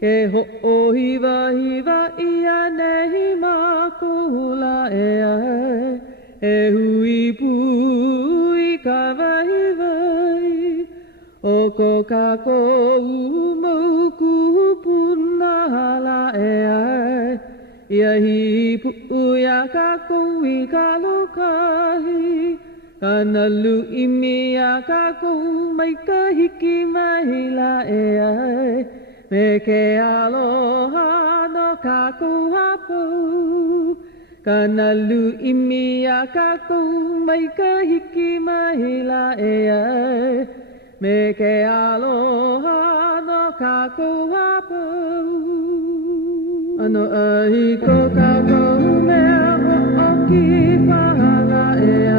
Ke hoʻohiwa hiwa ia nehi makula e ai. E hui pui ka waiwai. O ko ka kou mauku punala e ai. Ia hi pui a ka kou I ka lokahi. Kana lu'imi a ka kou mai ka hiki mai la e ai. Me ke aloha no ka kou hapau. Kana lu'imi a ka kou mai ka hiki mai la e ai. Me ke aloha no ka kou hapau. Ano ai ko ka kou mea o ki pahala e ai.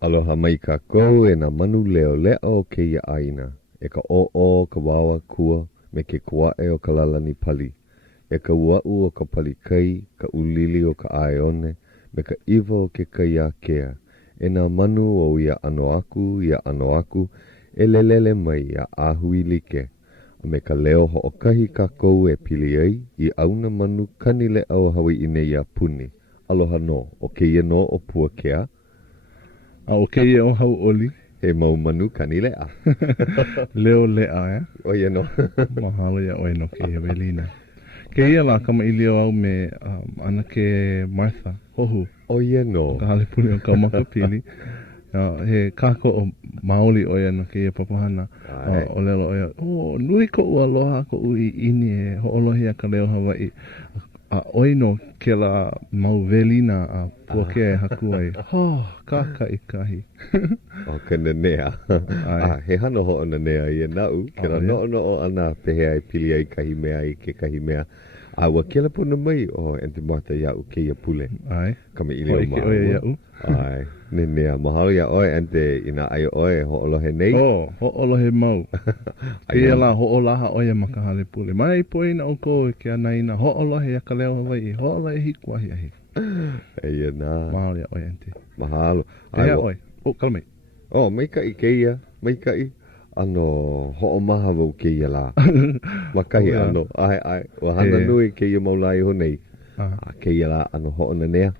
Aloha mai kākou e nā manu leo leo ke ia aina. E ka o ka wawa kua me ke kuae o ka lalani pali. E ka uau o ka pali kai, ka ulili o ka aione, me ka iwa o ke kai a kea. E nā manu o ia ano aku, e lelele mai a ahui like. A me ka leo ho o kahi kākou e pili ai, I auna manu kanile au Hawaiʻi nei a puni. Aloha no, o ke ia no o Puakea. A o ke ia o Hau'oli. He mau manu kani lea. Leo lea, O ia no. Mahalo ia oe no ke ia welina. Ke ia la kama I leo au me ana ke Martha, hohu. O ia no. Ka hale puni o ka makapili. He kako o maoli oia no ke ia papahana. O lelo oia, nui ko ua aloha ko ui ini e ho'olohi a Ka Leo Hawaiʻi. A oino ke la mau velina a Puakea e haku ai. Kaka I kahi. O ka nanea. He hano ho o nanea I e nau. Ke la no ana pehe ai pili ai kahi mea I ke kahi mea. A ua ke la puna mai o ente mata iau ke ia pule. Ai. Kama ili o maa. O ike oia iau. Ai. Nenea. Mahalo ia oe ente ina ai oe ho'olohe nei. Ho'olohe mau. Ia la ho'olaha oia makahale pule. Mai poina o ko ke ana ina ho'olohe a Ka Leo Hawaiʻi. Ho'olohe hikuahi ahi. Ia nā. Mahalo ia oia ente. Mahalo. Ia oi. Kalamai. Maikai ke ia. Maikai. Ano ho'omaha wau ke ia la. Makahi ano. Ai. Wahana nui ke ia maulai ho nei. Ke ia la ano ho'onanea.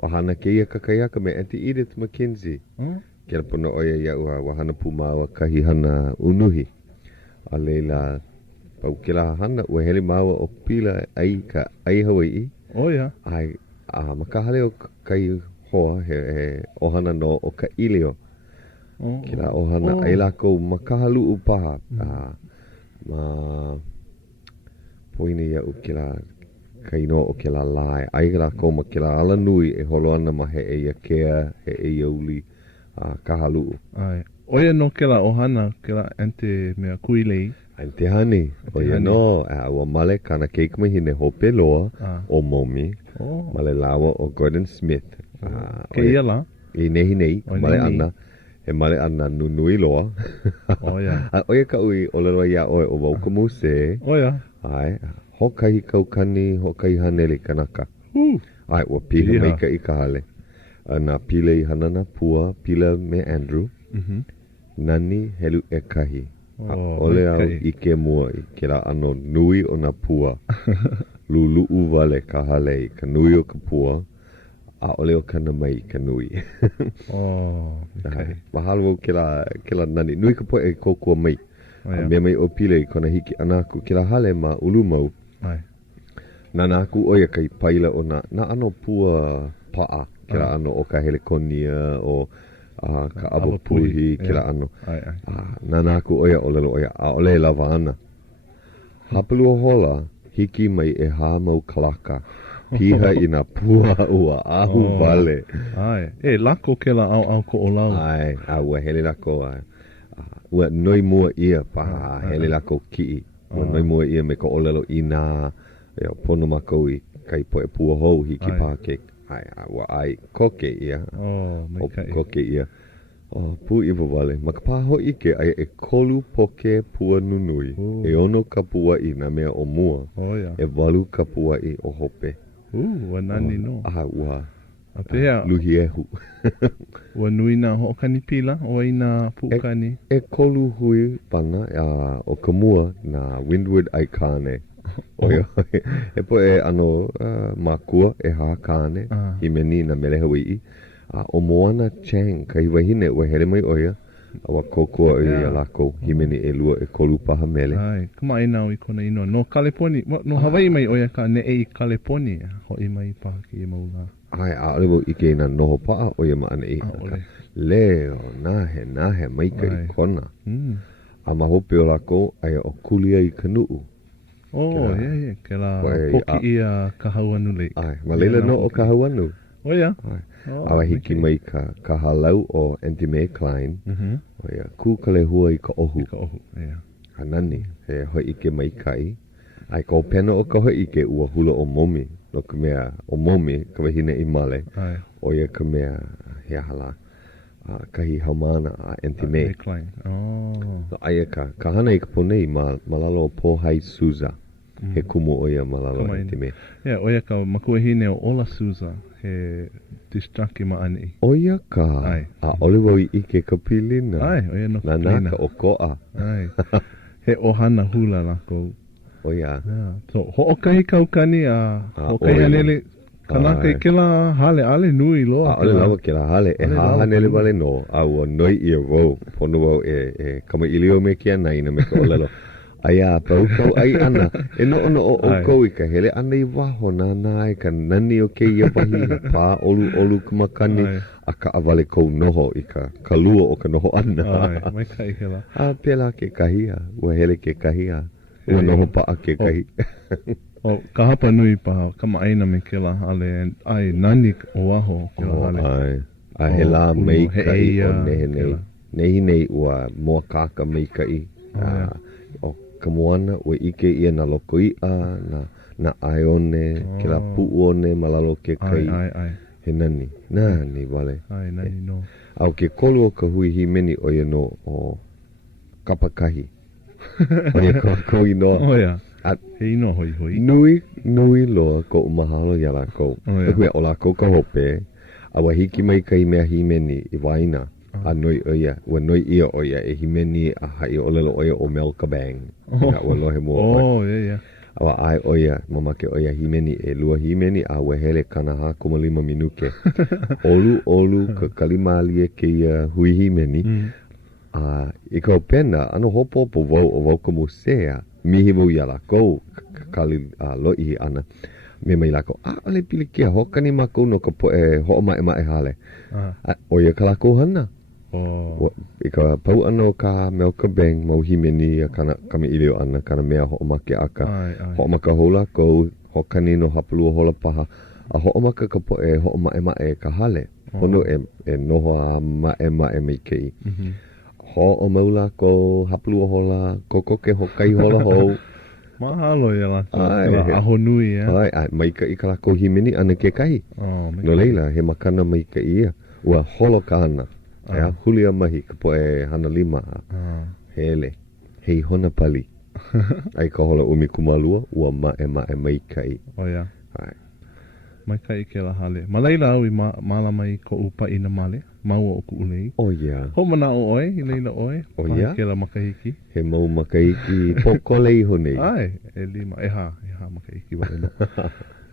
Wahana ke ia kakaiaka me Auntie Edith McKenzie. Ke la puna oia ia ua wahana pumaua kahi hana unuhi. A leila pau ke la hana ua hele maua o pila ai ka ai Hawaiʻi. Ia. Ai makahale o kai hoa he ohana no o ka ilio. Ke la ohana ai lako makahalu upaha. Ma poine ia u ke la kaino o ke la lai. Ai la ko ma ke la ala nui e holo ana ma he e ia kea, he e ia uli kahalu. Ai. Oia no ke la ohana, ke la ente mea kuilei. Ante hani. Oia no, ua male kana keik mahine hope loa o Momi. Male lawa o Gordon Smith. Ke ia la? I nehi nei, male ana. He male ana nunui loa. Oia. Oia ka ui o lelo ia oe o wau kumu se. Oia. Ai, hokai kaukani, hokai hanele kanaka. Ai, ua pile mai ka i ka hale. Ana pile i hanana pua, pile me Andrew. Nani helu e kahi. Ole au ike mua i ke la ano nui o na pua. Lulu uvale ka hale i ka nui o ka pua. A ole o kana mai ka nui. Mahalo o ke la nani. Nui ka poe e kokua mai. Mea mai o pile i kona hiki anaku. Ke la hale ma ulu mau. Nana aku oia kai paila o na ano pua paa. Ke la ano o ka helekonia o ka abo puhi ke la ano. Nana aku oia o lelo oia. A ole lava ana. Hapalu o hola hiki mai e ha mau kalaka. Piha i na pua ua ahu vale. Ai, lako ke la au ko o lau. Ai, ua hele lako ai. Ua noi mua ia paha hele lako ki. Ua noi mua ia me ka olelo i nā pono mako i kai poe pua hou hiki paha ke. Ai, ua ai koke ia. Koke ia. Pu iwa vale. Maka paha ho ike ai e kolu poke pua nunui. E ono ka pua i na mea o mua. E walu ka pua i o hope. Ua nani no. Ua. Apea. Luhi ehu. Ua nui na ho'okani pila o i na pu'ukani. E kolu hui pana o ka mua na Windward Aikane. E po e ano makua e hakane. Himeni na mele Hawai'i. O Moana Chang ka hiwahine ua hele mai oia. Awa kokua i a lako himeni e lua e kolu paha mele. Ai, kama e nau i kona inoa. No Kaleponi, no Hawaii mai oia ka ne e i Kaleponi. Ho i mai paha ki e maula. Ai, a olewo ike ina noho paa oia ma ane i. Leo, nahe, maika i kona. A mahope o lako, ai o kulia i kanuu. Ke la poki i a kahauanu lei. Ai, ma leila no o kahauanu. Oia. Awa hiki mai ka halau o Auntie Mae Klein. Oia, ku ka lehua i ka ohu. Hanani, he hoi ike mai kai. Ai, ka o pena o ka hoi ike ua hula o momi. No ka mea o momi, ka wahine i male. Oia ka mea hea hala. Kahi haumana a Auntie Mae. So aia ka hana i ka ponei malalo o Pohai Suza. He kumu oia malalo o Auntie Mae. Oia ka makuahine o Ola Suza. He distraki maani. Oia ka. A olivo i ike ka pilina. Oia no ka pilina. Nana ka okoa. He ohana hula lako. Oia. So, ho'okahi kaukani a ho'okahi hanele kanaka i kela hale ale nui loa. Ole lawa kela hale. E hanele wale no. A ua noi ia wau. Pono wau e kama ilio me kia naina me ka olelo. Aia, pau ai ana. E no ono o kou i ka hele ana i waho nana e ka nani o ke ia pahi. Pā olu kumakani. A ka awale kou noho i ka lua o ka noho ana. Mai kai hela. A pela ke kahia. Ua hele ke kahia. Ua noho paa ke kahi. Ka hapa nui paha. Kama aina me ke la hale. Ai, nani o waho ke la hale. Ai. A he la mei kai o nehe nei. Nehi nei ua mua kaka mei kai. Ka moana ua ike ia na loko ia, na aione, ke la pu'one, malalo ke kai. He nani. Nani, wale. Ai, nani no. Au ke kolu o ka hui himeni o ia no o kapakahi. O ia kou inoa. Oia. He inoa hoi. Nui loa ko umahalo ia lako. Hue o lako ka hope. Awa hiki mai kai mea himeni i waina. A noi oia, ua noi ia oia e himeni a hai o lelo oia o Melka Bang. Nga ua lohe mua oia. Awa ai oia, mamake oia himeni e lua himeni a ua hele kanaha 5 minuke. Olu ka kalimalie ke ia hui himeni. I ka pena, ano hopo wau o wau ka musea, mihi wau ia lako, kali loi ana. Me mai lako, ale pili kia, hokani mako no ka poe ho mae hale. Oia ka lako hana. I ka pau ano ka Melka Bang mau himeni a kami ilio ana kana mea ho'omake aka. Ho'omaka hola kou hokani no hapalua hola paha. A ho'omaka ka poe ho'omae ka hale. Hono e noho a mae mei kei. Ho'omaula kou hapalua hola kokoke hokai hola hou. Mahalo ia lako. Aho nui ia. Ai, maika i ka lako himeni ana ke kai. No leila, he makana maika ia. Ua holo ka ana. Ea, huli a mahi ka po e hana lima. Hele. Hei hona pali. Ai ka hola umi kumalua, ua mae mai kai. Oia. Ai. Mai kai ke la hale. Ma leila au I malama I ko upa ina male. Maua o ku ulei. Oh yeah. Ho mana o oe, I leila oe. Oh yeah. Ke la makahiki. He mau makaiki pokole I honei. Ai, e lima, e ha makahiki wa eno.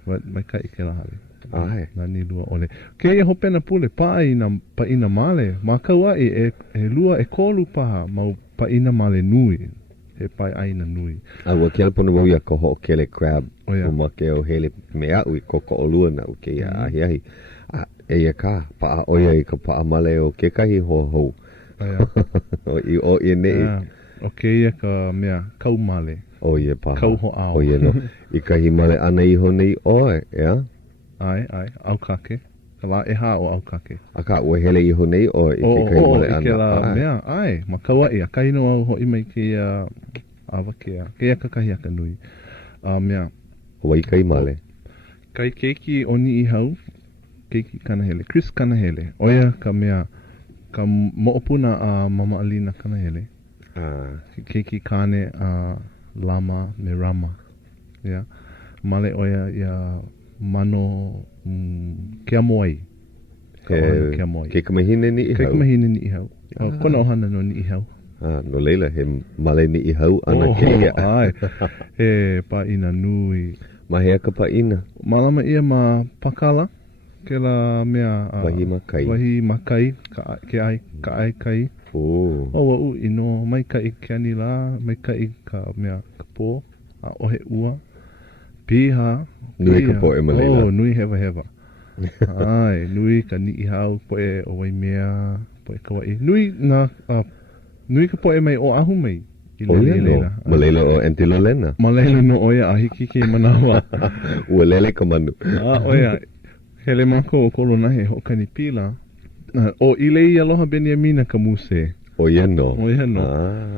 Mai kai ke la hale. Ai. Na ni lua ole. Ke ia hopena pule, pa ina male. Ma kaua e lua e kolu paha, mau pa ina male nui. He pai aina nui. Ua kele pono wau ia ka ho kele crab. Oh, yeah. Uma ke o hele mea ui koko o lua na uke ia ahi. E ia ka, paa oia I ka paa male o ke kahi ho hou. O ia nei. O ke ia ka mea kau male. O ia paha. Kau ho ao. O ia no. I kahi male ana I honei oe, ea? Ai, au kake. Ka la e ha o au kake. A ka ua hele I honei o I ke kahi male ana. I ke la mea, ai, ma kaua ia. Kaino au ho I mai ke ia awa kea. Ke ia kakahi aka nui. Mea. Wai kai male. Kai keiki o ni I hau. Keiki kanahele. Chris kanahele. Oia ka mea. Ka moopuna a mama Alina kanahele. Keiki kane lama me rama. Yeah. Male oia ia mano kia moai. Ke kamahine ni I hau. Ke kamahine ni I hau. Kona ohana no ni I hau. No leila, he male ni I hau ana ke ia. Ai. He pa ina nui. Ma hea ka pa ina. Malama ia ma pakala. Ke la mea... Wahi makai. Wahi makai. Ka ai kai. Oh. O wau ino. Mai kai ke ani la. Mai kai ka mea ka pō. A ohe ua. Piha. Nui ka po e malela. Oh, nui hewa. Ai, nui ka ni I hau. Po e o wai mea. Po e kawai. Nui ka po e mai o ahu mai. O no. Malela o Antilo Lena. Malela no oia ahiki ke manawa. Ua lele ka manu. Oia. Hele mako o kolo nahe ho kani pila. O ilei aloha Beniamina ka muse. O ia no. O ia no.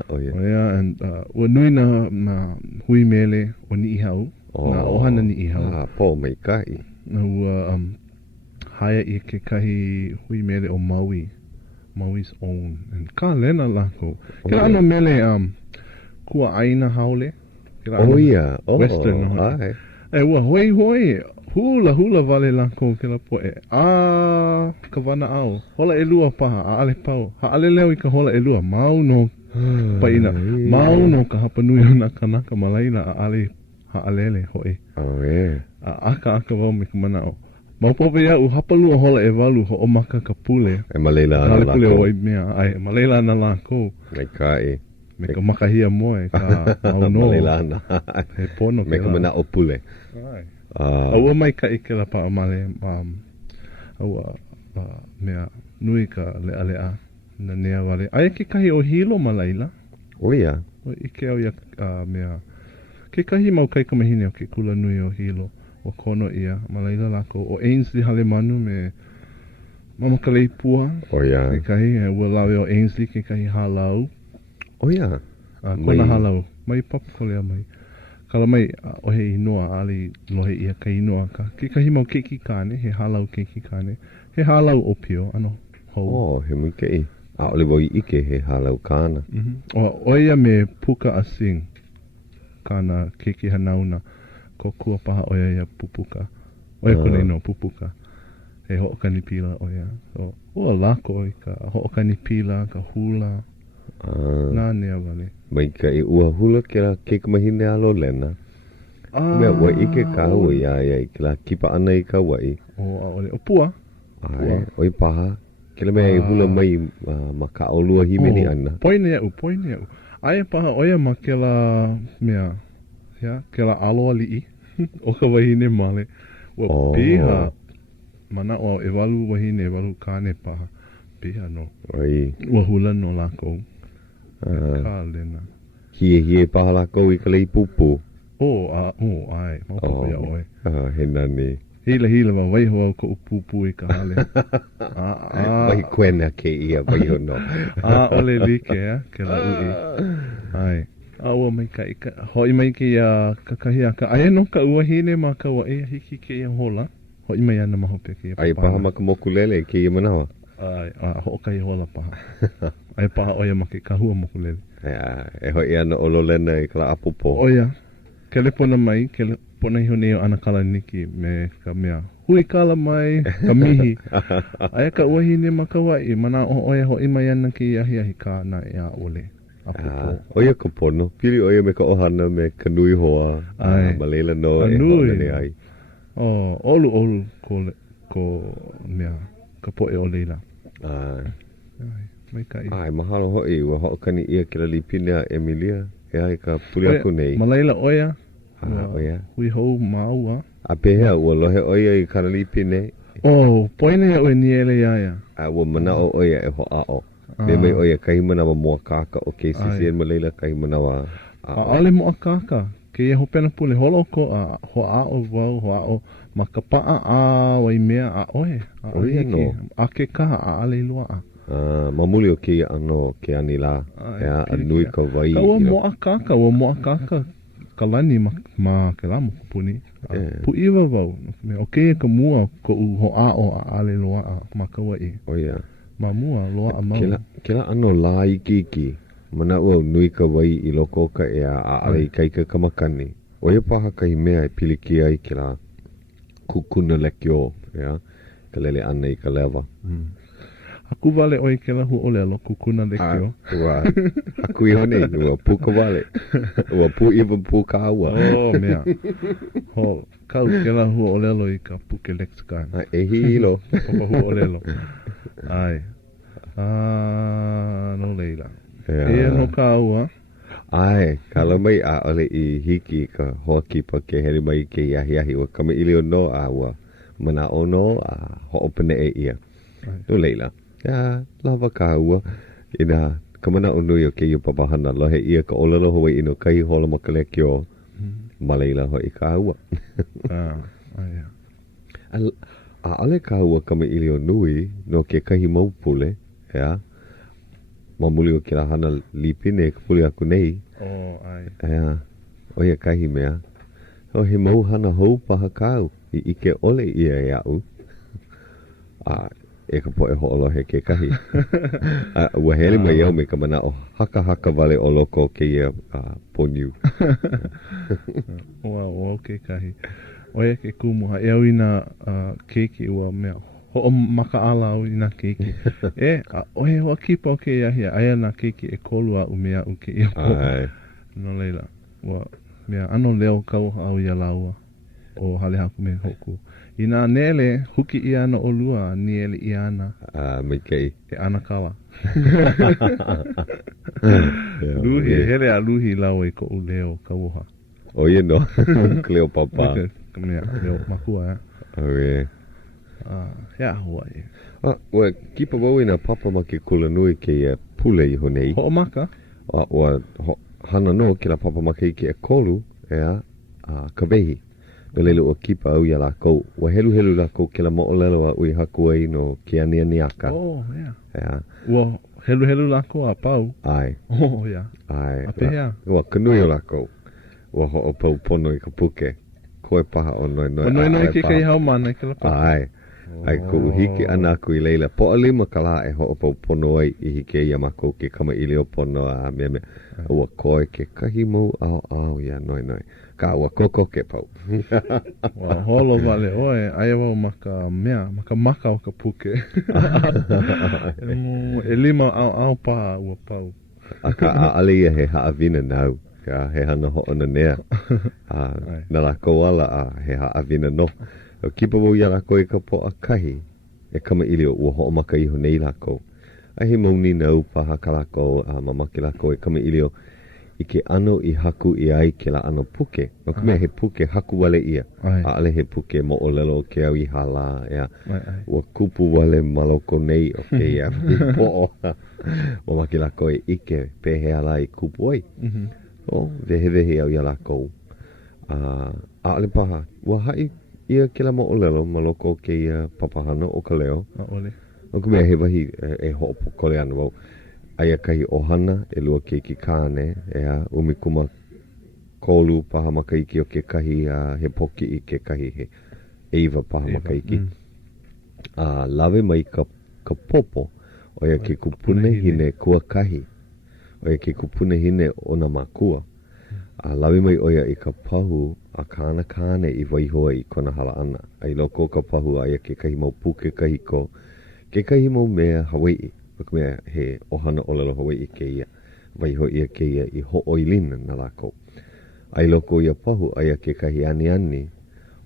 O ia. Oia, and ua nui na hui mele o ni I hau. Na ohana ni I hau. Po mai kai. Na ua haya I ke kahi hui mele o Maui. Maui's own. And ka lena lako. Kila ano mele kua aina haole. Oh ia. Western. Ai. E ua hoi. Hula vale lako ke la poe. Ka wana au. Hola e lua paha, a ale pau. Ha ale leo I ka hola e lua. Mau no paina. Mau no ka hapanui o na kanaka malaina a ale ha alele hoi. Oh yeah. A aka wau me ka manao. Maupope ia u hapalua hola e walu ho o maka ka pule. E malela ana lako. Pule o lako. mea. Ai, malela ana lako. Mai kai. Me ka makahia moe. Ka mau no. Malela ana. He pono Me ka mana o pule. Ai. Aua mai ka ike la pa amale. Aua mea nui ka lea na nea wale. Aia ke kahi o hilo malaila. O ia. O ike au ia mea. Ke kahi mau kai kamahine o ke kula nui o hilo. O kono ia. Malaila lako. O Ainsley Halemanu me Mama Kalei Pua. O ia. Ke kahi. Ua lawe o Ainsley ke kahi halau. O ia. Kona halau. Mai papu kolea mai. Kala mai o he inoa ali lohe ia ka inoa ka. Ke kahi mau keiki kane. He halau keiki kane. He halau o pio. Ano hou. Oh, he mui kei. A ole wai ike he halau kāna. O ia me puka a sing. Kāna keiki hanauna. Ko kua paha oia ia pupuka. Oia kone ino pupuka. He hookani pila oia. So, ua lako I ka hookani pila, ka hula. Nā nea wale. Mai kai ua hula ke la ke kamahine alo lena. Mea wai ike ka ua ia I ke la kipa ana I ka wai. O pua. Ai, oi paha. Ke la mea hula mai ma ka olua himeni ana. Poine au. Aia paha oia ma ke la mea. Ya, ke la aloa li'i. O ka wahine male. Ua piha. Mana o e walu wahine, e walu kane paha. Piha no. Ai. Ua hula no lako. Ka lena. Hie paha lako I ka lei pupu. Ai. Maupopo ia oe. He nani. Hila wa waiho au ko upupu I ka hale. Wahi kuena ke ia waiho no. Ole like ke la ui. Ai. Ua mai ka ika. Hoi mai ke ia kakahi aka. Aia no ka ua hine ma ka wa hiki ke ia hola. Hoi mai ana mahope ke ia Ai paha ma ka moku lele ke ia manawa. Ho'okai hola paha. Ai paha oia ma ke kahua mokulele. E hoi ana ololena I kala apopo. Oia. Kele pona mai, kele pona I hone o ana kala niki me ka mea. Hui kala mai, ka mihi. Aia ka uahi ne makawai, mana o oia ho ima yana ki ahi ahi ka na e a ole. Oia ka pono. Pili oia me ka ohana me ka nui hoa. Malela no e ho'one ai. Olu ko mea. Ka poe o leila. Ai, mahalo hoi, ua ho'okani ia ke la lipine a Emilia. E ai ka puli aku nei. Malaila oia. Oia. Hui hou maua. A pehea, ua lohe oia I kana lipine. Poine o e niele iaia. Ua mana o oia e ho'ao. Me mai oia kahi manawa mua kaka o KCCN malaila kahi manawa. Ale mua kaka. Ke ia hopena pule holoko a ho'ao wau ho'ao. Ma ka pa'a a wai mea a oe. Oia no. A ke kaha a ale ilua a. Mamuli o ke ano ke ani la. Ea, a nui ka wai. Ka ua moa kaka. Ka lani ma ke lamo kupuni. Pu iwa wau. O ke ka mua ko u ho'ao a ale loa a ma ka wai. Oia. Ma mua loa a mau. Ke la ano la iki. Mana ua nui ka wai I loko ka ea a ale I kaika ka makani. Oia paha kahi mea I piliki ai ke la kukuna lekio, ya. Ka lele ana I ka lewa. Aku vale oi ke la hu'olelo kukuna lekio. Aku I hone, ua puka vale. Ua pu iwa pu ka aua. Mea. Kau ke la hu'olelo I ka puke lexikai. E hilo. Papa hu'olelo. Ai. No leila. E no ka aua. Ai, kala mai a ole I hiki ka hoakipa ke heri mai ke iahi wa kama ili no a wa mana ono a ho'opene e ia. No leila. Ya, lava ka ua. Ina, kamana ono yo ke yu papahana lohe ia ka olelo Hawaiʻi ino kai hola makalekio. Maleila hoi ka ua. A ole ka ua kama ili o nui no ke kahi maupule, ya. Mamuli o ke la hana lipine ka puli aku nei. Ea, oia kahi mea. He mau hana hou paha kau. I ike ole ia e au. E ka poe ho'olohe ke kahi. Ua hele mai au me ka mana o haka vale o loko ke ia poniu. Ua ke kahi. Oia ke kumuha. E au ina keiki ua mea. Ho'o maka ala au ina keiki. Oe hoa kipa o ke iahia. Aia na keiki e kolua u mea u ke ia po. No leila. Mea ano leo kau au ia laua. O hale haku me hoku. Ina nele huki ia ana olua. Niele ia ana. Me kei. E ana kawa. Luhi, hele a luhi lau e ko u leo kauha. Oia no. Kleo papa. Mea leo makua Oe. Hea Hawaii. Ua kipa wau ina papa ma ke kula nui ke ia pule I honei. Ho'o maka? Ua hana no ke la papa ma ke ike e kolu ea ka vehi. No lele ua kipa au ia lako. Ua helu lako ke la mo'olelo a ui haku ai no ke ania aka. Ea. Ua helu lako a pau. Ai. Ia. Ai. A pehea. Ua kanui o lako. Ua ho'o pau pono I ka puke. Koe paha o noi. O noi ke kai hau mana I ke la papa. Ai. Ai ko hiki ana aku I leila. Po alima ka la e ho'o pau pono ai I hike ia mako ke kama ili o pono a mea. Ua koe ke kahi mau au ia noi. Ka ua koko ke pau. Ua holo vale oe. Aia wau maka mea. Maka o ka puke. E lima au paha ua pau. Aka a ale ia he haawina nau. Ka he hana ho'o na nea. Na la koala a he haawina no. O kipa wau ia lako I ka po a kahi. E kama ili o ua ho'o maka iho nei lako. A he mauni nau paha ka lako a mamaki lako e kama ili o I ke ano I haku I ai ke la ano puke. No kumea he puke haku wale ia. A ale he puke mo o lelo ke au I hala. Ua kupu wale maloko nei o ke ia. Po o. Mamaki lako e ike pehe ala I kupu oi. O vehe au ia lako. A ale paha. Ua hai ia ke la mo o lelo maloko ke ia papahana o Ka Leo. O kumea he wahi e ho'o kole anu wau. Aia kahi ohana e lua keiki kāne ea umikuma kolu paha makaiki o ke kahi he poki I ke kahi he eiva paha makaiki. Lawe mai ka ka popo. Oia ke kupuna hine kua kahi. Oia ke kupuna hine o na makua. A lawi mai oia i ka pahu a kāna kāne i waihoa i kona hala ana. Ai loko ka pahu aia ke kahi mau puke kahiko. Ke kahi mau mea Hawaiʻi. Ka mea he ohana olelo Hawaiʻi ke ia. Waiho ia ke ia i hoʻoilina na lako. Ai loko ia pahu aia ke kahi ani.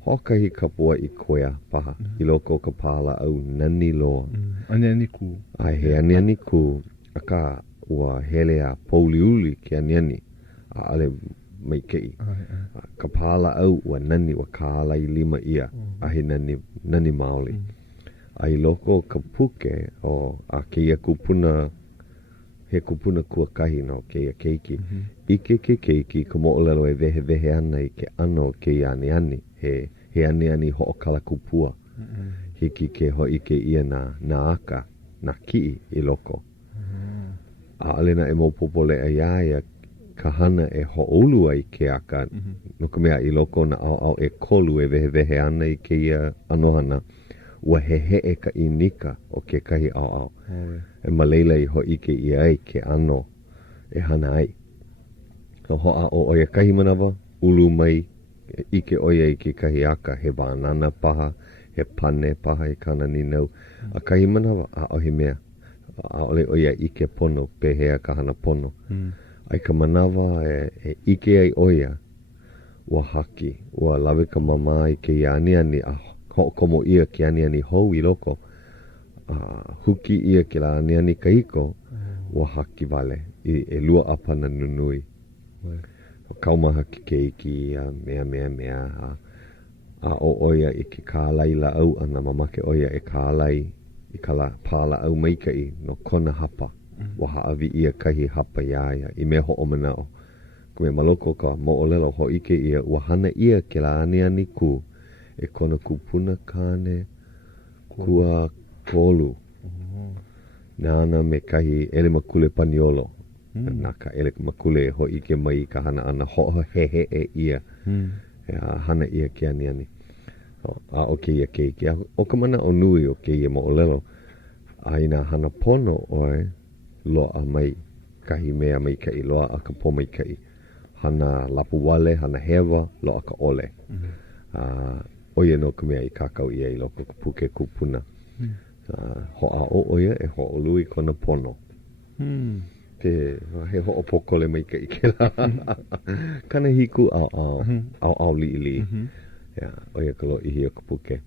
Hokahi kapua i koea paha. I loko ka pāla au nani loa. Aniani ku. Ai he aniani ku. Aka ua hele a pouliuli ke aniani. A ale mai kei. Ka pāla au ua nani wa kālai lima ia. A he nani maoli. Ai loko ka puke o a keia kupuna. He kupuna kua kahi no keia keiki. Ike ke keiki ka mo'olelo e vehe ana i ke ano keia aniani. He aniani ho'okala kupua. Hiki ke ho'ike ia na aka, na ki'i i loko. A alena e maupopole a iaia ka hana e ho'olu ai ke aka. No ka mea i loko na au e kolu e vehe ana i ke ia anohana. Ua he ka inika o ke kahi au. E maleila i ho'ike ia ai ke ano e hana ai. So ho'a o oia kahi manawa, ulu mai, ike oia i ke kahi aka, he banana paha, he pane paha i kana ninau. A kahi manawa, a ohi mea, a ole oia ike pono, pehea ka hana pono. Ai ka manawa e ike ai oia, ua haki, ua lawe ka mama i ke aniani, a ho'okomo ia ke aniani hou i loko. Huki ia ke la aniani kahiko, ua haki vale, e lua apana nunui. Kaumaha ki keiki a mea a o oia i ke kālai la au ana mamake oia e kālai i ka la pāla au maikai no kona hapa wa haawi ia kahi hapa iaia i mea ho'o manao kume maloko ka mo'olelo ho ike ia ua hana ia ke la aniani ku e kona kupuna kane kua kolu nana me kahi ele makule paniolo naka ele makule ho ike mai ka hana ana ho he e ia hana ia ke aniani a oke ia keiki o ka mana o nui o ke ia mo'olelo a ina hana pono oe loa mai kahi mea mai kai loa a ka po mai kai hana lapu wale hana hewa loa ka ole oia no ka mea i kakau ia i loko ka puke kupuna ho a o oia e ho o lui kona pono Te he ho opokole mai ka ike la. Kana hiku au li. Ya, oia ka lo ihi o ka puke.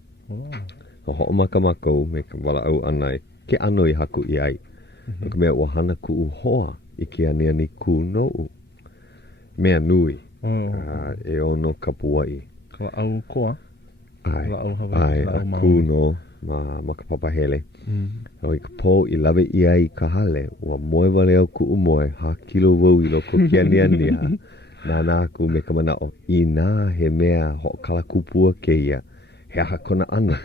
Ho makamako me ka wala au anai. Ke ano I haku I ai. Ka mea wahana ku uhoa I ke aniani ku nou. Mea nui. E ono ka puai. Ka au koa? Ai, a ku no. Ma ka papahele. Au I ka po I lawe I ai ka hale. Ua moe wale au ku umoe. Ha kilo wau I loko ki aniani ha. Nā ku me ka manao. I nā he mea ho kala kupua ke ia. He aha kona ana.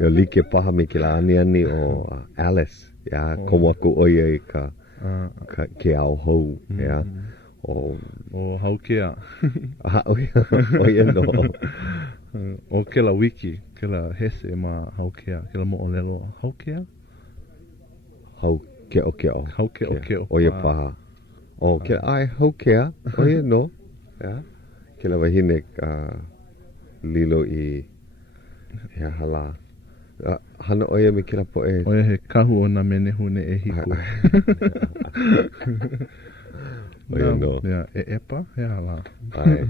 Yo like paha me ke la aniani o Alice. Ya, komo aku oia I ka ke au hou. Ya. O haukea. Oia no. O ke la wiki. Ke la hese ma haukea. Ke la mo'olelo haukea? Haukea. Haukea. Oia paha. O ke ai haukea. Oia no. Ya. Ke la wahine lilo I hea hala. Hana oia me ke la po e. Oia he kahu o na mene hune e hiku. Oia no. E epa hea hala. Ai.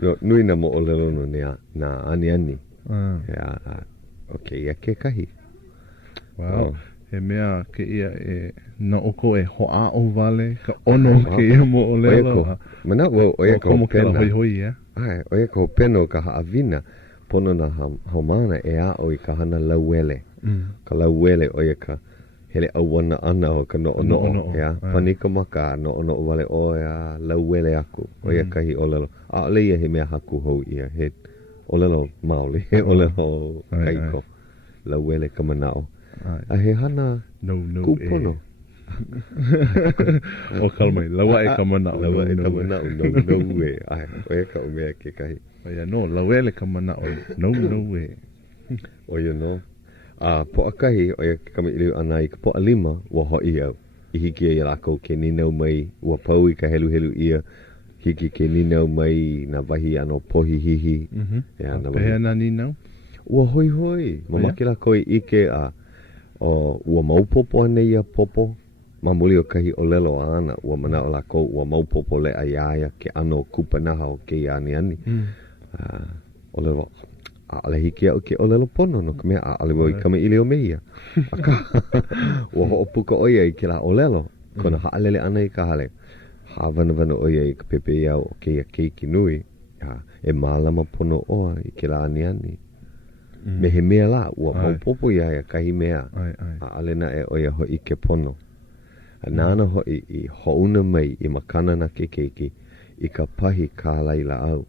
No, nui na mo'olelo no nea na aniani. Okay, ia ke kahi. Wow. He mea ke ia e na oko e hoa o vale ka ono ke ia mo'olelo. Mana wo oia ko pena. Ai, oia ko pena ka haawina pono na haumana e a o I ka hana lauele. Ka lauele oia ka hele auana ana o ka no. Ya, panika maka no wale o ya lauele aku. Oia kahi olelo. A ole ia he mea haku hou ia he olelo maoli, olelo kaiko. Lauele ka manao. A he hana kupono. O kalmai, lawa e ka manao. Lawa e ka manao, no e. Ai, oia ka umea ke kahi. Oia no, lauele ka manao, no e. Oia no. Po akahi o ia kami iliu ana I ka po alima wa hoi au. I hiki ia lako ke ninau mai ua pau I ka helu ia. Hiki ke ninau mai na wahi ano pohi hihi. Pehea na ninau? Ua hoi. Mamaki lako I ike o ua maupopo ane ia popo. Mamuli o kahi o lelo ana. Ua mana o lako ua maupopo le ayaia ke ano kupanaha o ke ani. O lelo ale hiki au ke o lelo pono no ka mea ale wau I kama ili o mea. Aka ua hoʻopuka oia I ke la o lelo. Kona haalele ana I ka hale. Hawana oia I ka pepe iau o ke ia keiki nui. E malama pono oa I ke la ani. Me he mea la ua maupopo ia kahi mea. Ale na e oia hoi ke pono. Nana hoi I houna mai I makana na ke keiki I ka pahi ka laila au.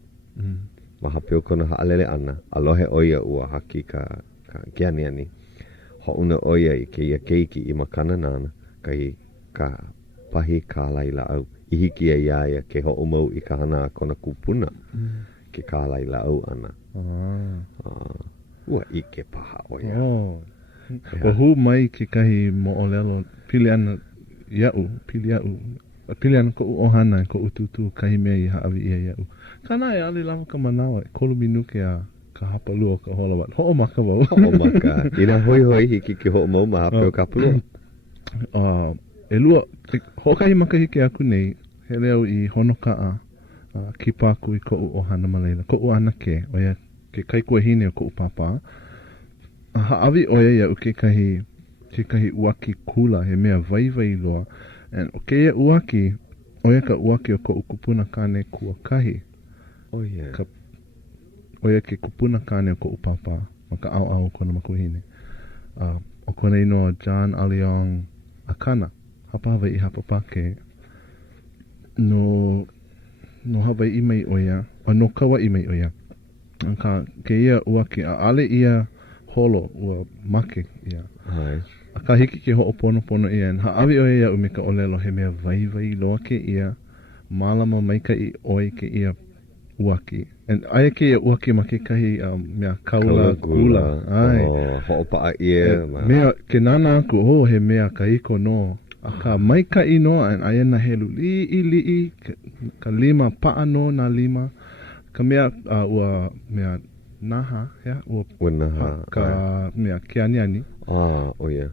Mahapeo kona haalele ana, alohe oia ua haki ka keaniani. Houna oia I ke ia keiki I makana nana, ka pahi ka laila au. I hiki ia iaia ke ho'omau I ka hana kona kupuna, ke ka laila au ana. Ua ike paha oia. O hu mai ke kahi mo'olelo, pili ana pili ana ko ohana ko ututu kahi mea I haawi ia iau. Kana e ali lava ka manawa, kolu minuke a ka hapalua ka holawat. Ho'o maka wau. Ho'o maka. Ina hoi hiki ke ho'o mau ma hapeo ka palua. E lua, ho'okahi maka hike aku nei, he leo I honokaa kipaku I ko'u ohana malaila. Ko'u ana ke, oia ke kaikua hine o ko'u papa. Haawi oia iau ke kahi uaki kula, he mea vai loa. And o ke ia uaki, oia ka uaki o ko'u kupuna kane kua kahi. Oia ke kupuna kane o ko'u papa, maka au kona makuhine. O kona inoa John Aliong Akana, hapa Hawaiʻi hapa pake, no Hawaiʻi mai oia, no Kauaʻi mai oia. Anka ke ia uaki, a ale ia holo ua make ia. Aka hiki ke ho'opono ia, and haawi oia ia umika olelo he mea vai loa ke ia, malama maika I oi ke ia uaki. And aia ke ia uaki ma ke kahi mea kaula gula. Ho'opaa ia. Mea ke nana aku, he mea ka iko no. Aka maika I no, and aia na helu li'i, ka lima paa no na lima. Ka mea ua mea naha, ua naha. Ka mea ke aniani. Oia.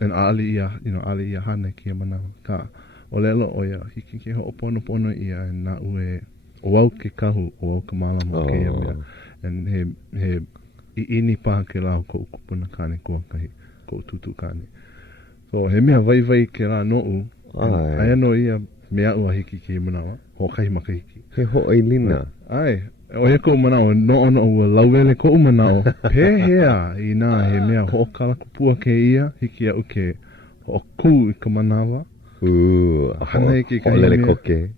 And ali ia hana ki mana. Ka olelo oia, hiki ke ho'opono ia, and na ue o au ke kahu, o au ka malama ke ia mea. And he ini paha ke lau ko kupuna kane kua kahi, ko tutu kane. So he mea vai ke la no'u, aia no ia mea ua hiki ki manawa, ho kahi maka hiki. He ho'oi lina. Oia ko manao, no ua lauele ko manao, pehea I nā he mea ho'okala kupua ke ia, hiki au ke ho'oku I ka manawa. Hana hiki kahi mea. Ho'olele koke.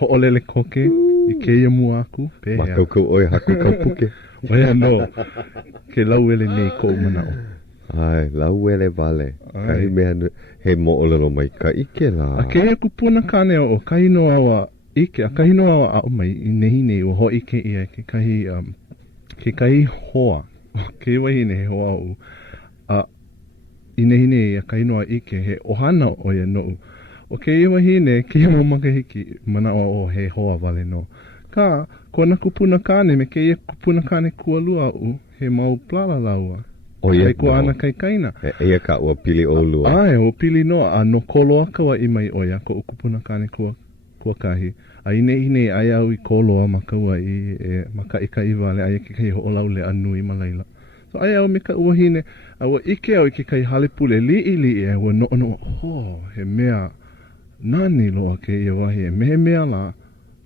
Ho'olele koke, I ke ia mua aku, pehea. Makaukau oi haku kaupuke. Oia no, ke lauele nei ko manao. Lauele vale. Kahi mea he mo'olelo mai ka ike la. A ke ia kupuna kane o kahi no awa ike, a kahi no awa au mai I nehine o ho ike ia ke kahi hoa. Ke wahine he hoa au. I nehine ia kahi noa ike he ohana o ia no. O ke ia wahine, ke ia mamaka hiki manawa o he hoa vale no. Ka, kona kupuna kane, me ke ia kupuna kane kualua au, he mau plala laua. Kai kua ana kai kaina. Ia ka ua pili o lua. O pili no, a no kolo akawa I mai oia, ko ukupuna kane kua kahi. A ine ai au I koloa maka ua maka ika I vale, ai ke kai ho'olau le anui malaila. So ai au me ka ua hine, a ua ike au I ke kai halepule li'i e ua no, he mea nani loa ke ia wahi, me mea la,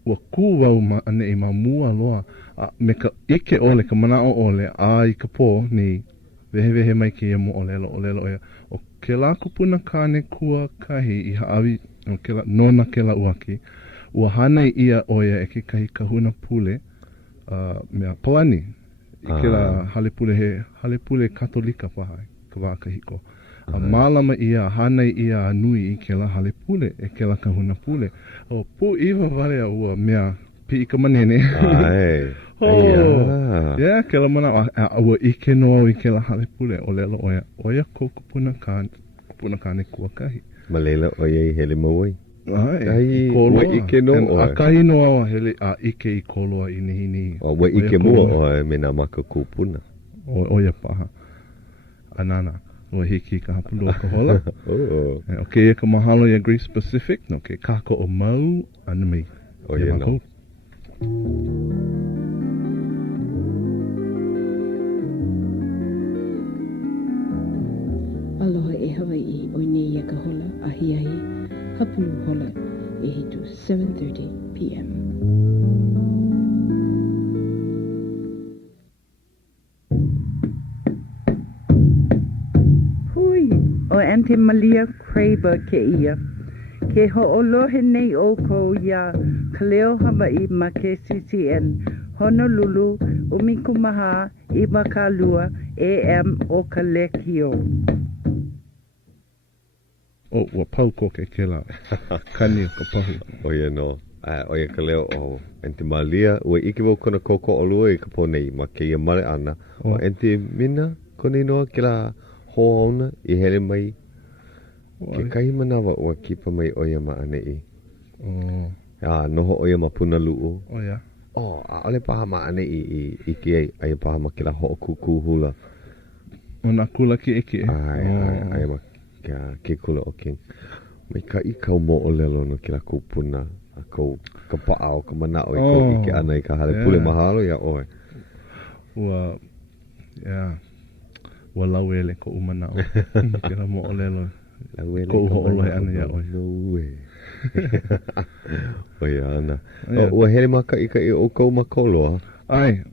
ua kuwau ane I mamua loa, me ka ike ole, ka manao ole, I ka pō ni, vehe mai ke ia mo olelo oia. O ke la kupuna kane kua kahi I haawi, o ke la nona ke la uaki, ua hanai ia oia e ke kahi kahuna pule, mea pawani, I ke la halepule katolika paha, ka wākahiko. Malama ia, hanai ia nui I ke la halepule, e ke la kahuna pule. O pu iwa vale a ua mea pi I ka manene. Yeah, ke la mana ua ike noa I ke la hale pule o lelo oia ko kupuna kane kuakahi. Malela oia I hele mawai. Ai, ua ike noa. A kahi noa wa hele a ike I koloa I nihini. O ua ike mua o mena maka kupuna. Oia paha. Anana. Ua hiki ka hapulu o ka hola. O ke ka mahalo ia Greece Pacific, no ke kako o mau anu mei. Oia no. Aloha e Hawaiʻi o nei ia ka hola a hiahi hapulu hola e hitu 7:30 p.m. Hui, o Auntie Malia Craver ke ia. Ke ho'olohe nei o ko ia Ka Leo Hawaiʻi ma KCCN, Honolulu, umikumaha I makalua AM o ka lekio. Ua pau ko ke la kani o ka pahu. Oia no. Oia ka leo o Ente Malia. Ua ike wau kona koko o lua I ka ponei ma ke ia mare ana. O Ente Mina kone noa ke la hoaona I hele mai. Ke kahi manawa ua kipa mai oia ma ane I. Noho oia ma puna lu'u. Oia. A ole paha ma ane I ke ai paha ma ke la ho kuku hula. O na kula ki eke. Ai ma ke kula o king. Mai ka I kau mo o lelo no ke la kupuna. A kou ka paa o ka mana o I kou ike ana I ka hale pule mahalo ia oe. Ua lauele ko umana o. Ke la mo o lelo. Lauele ko ho'olohe ana ia oe. No way. Oia ana. Ua hele maka I ka I o kou makoloa. Ai,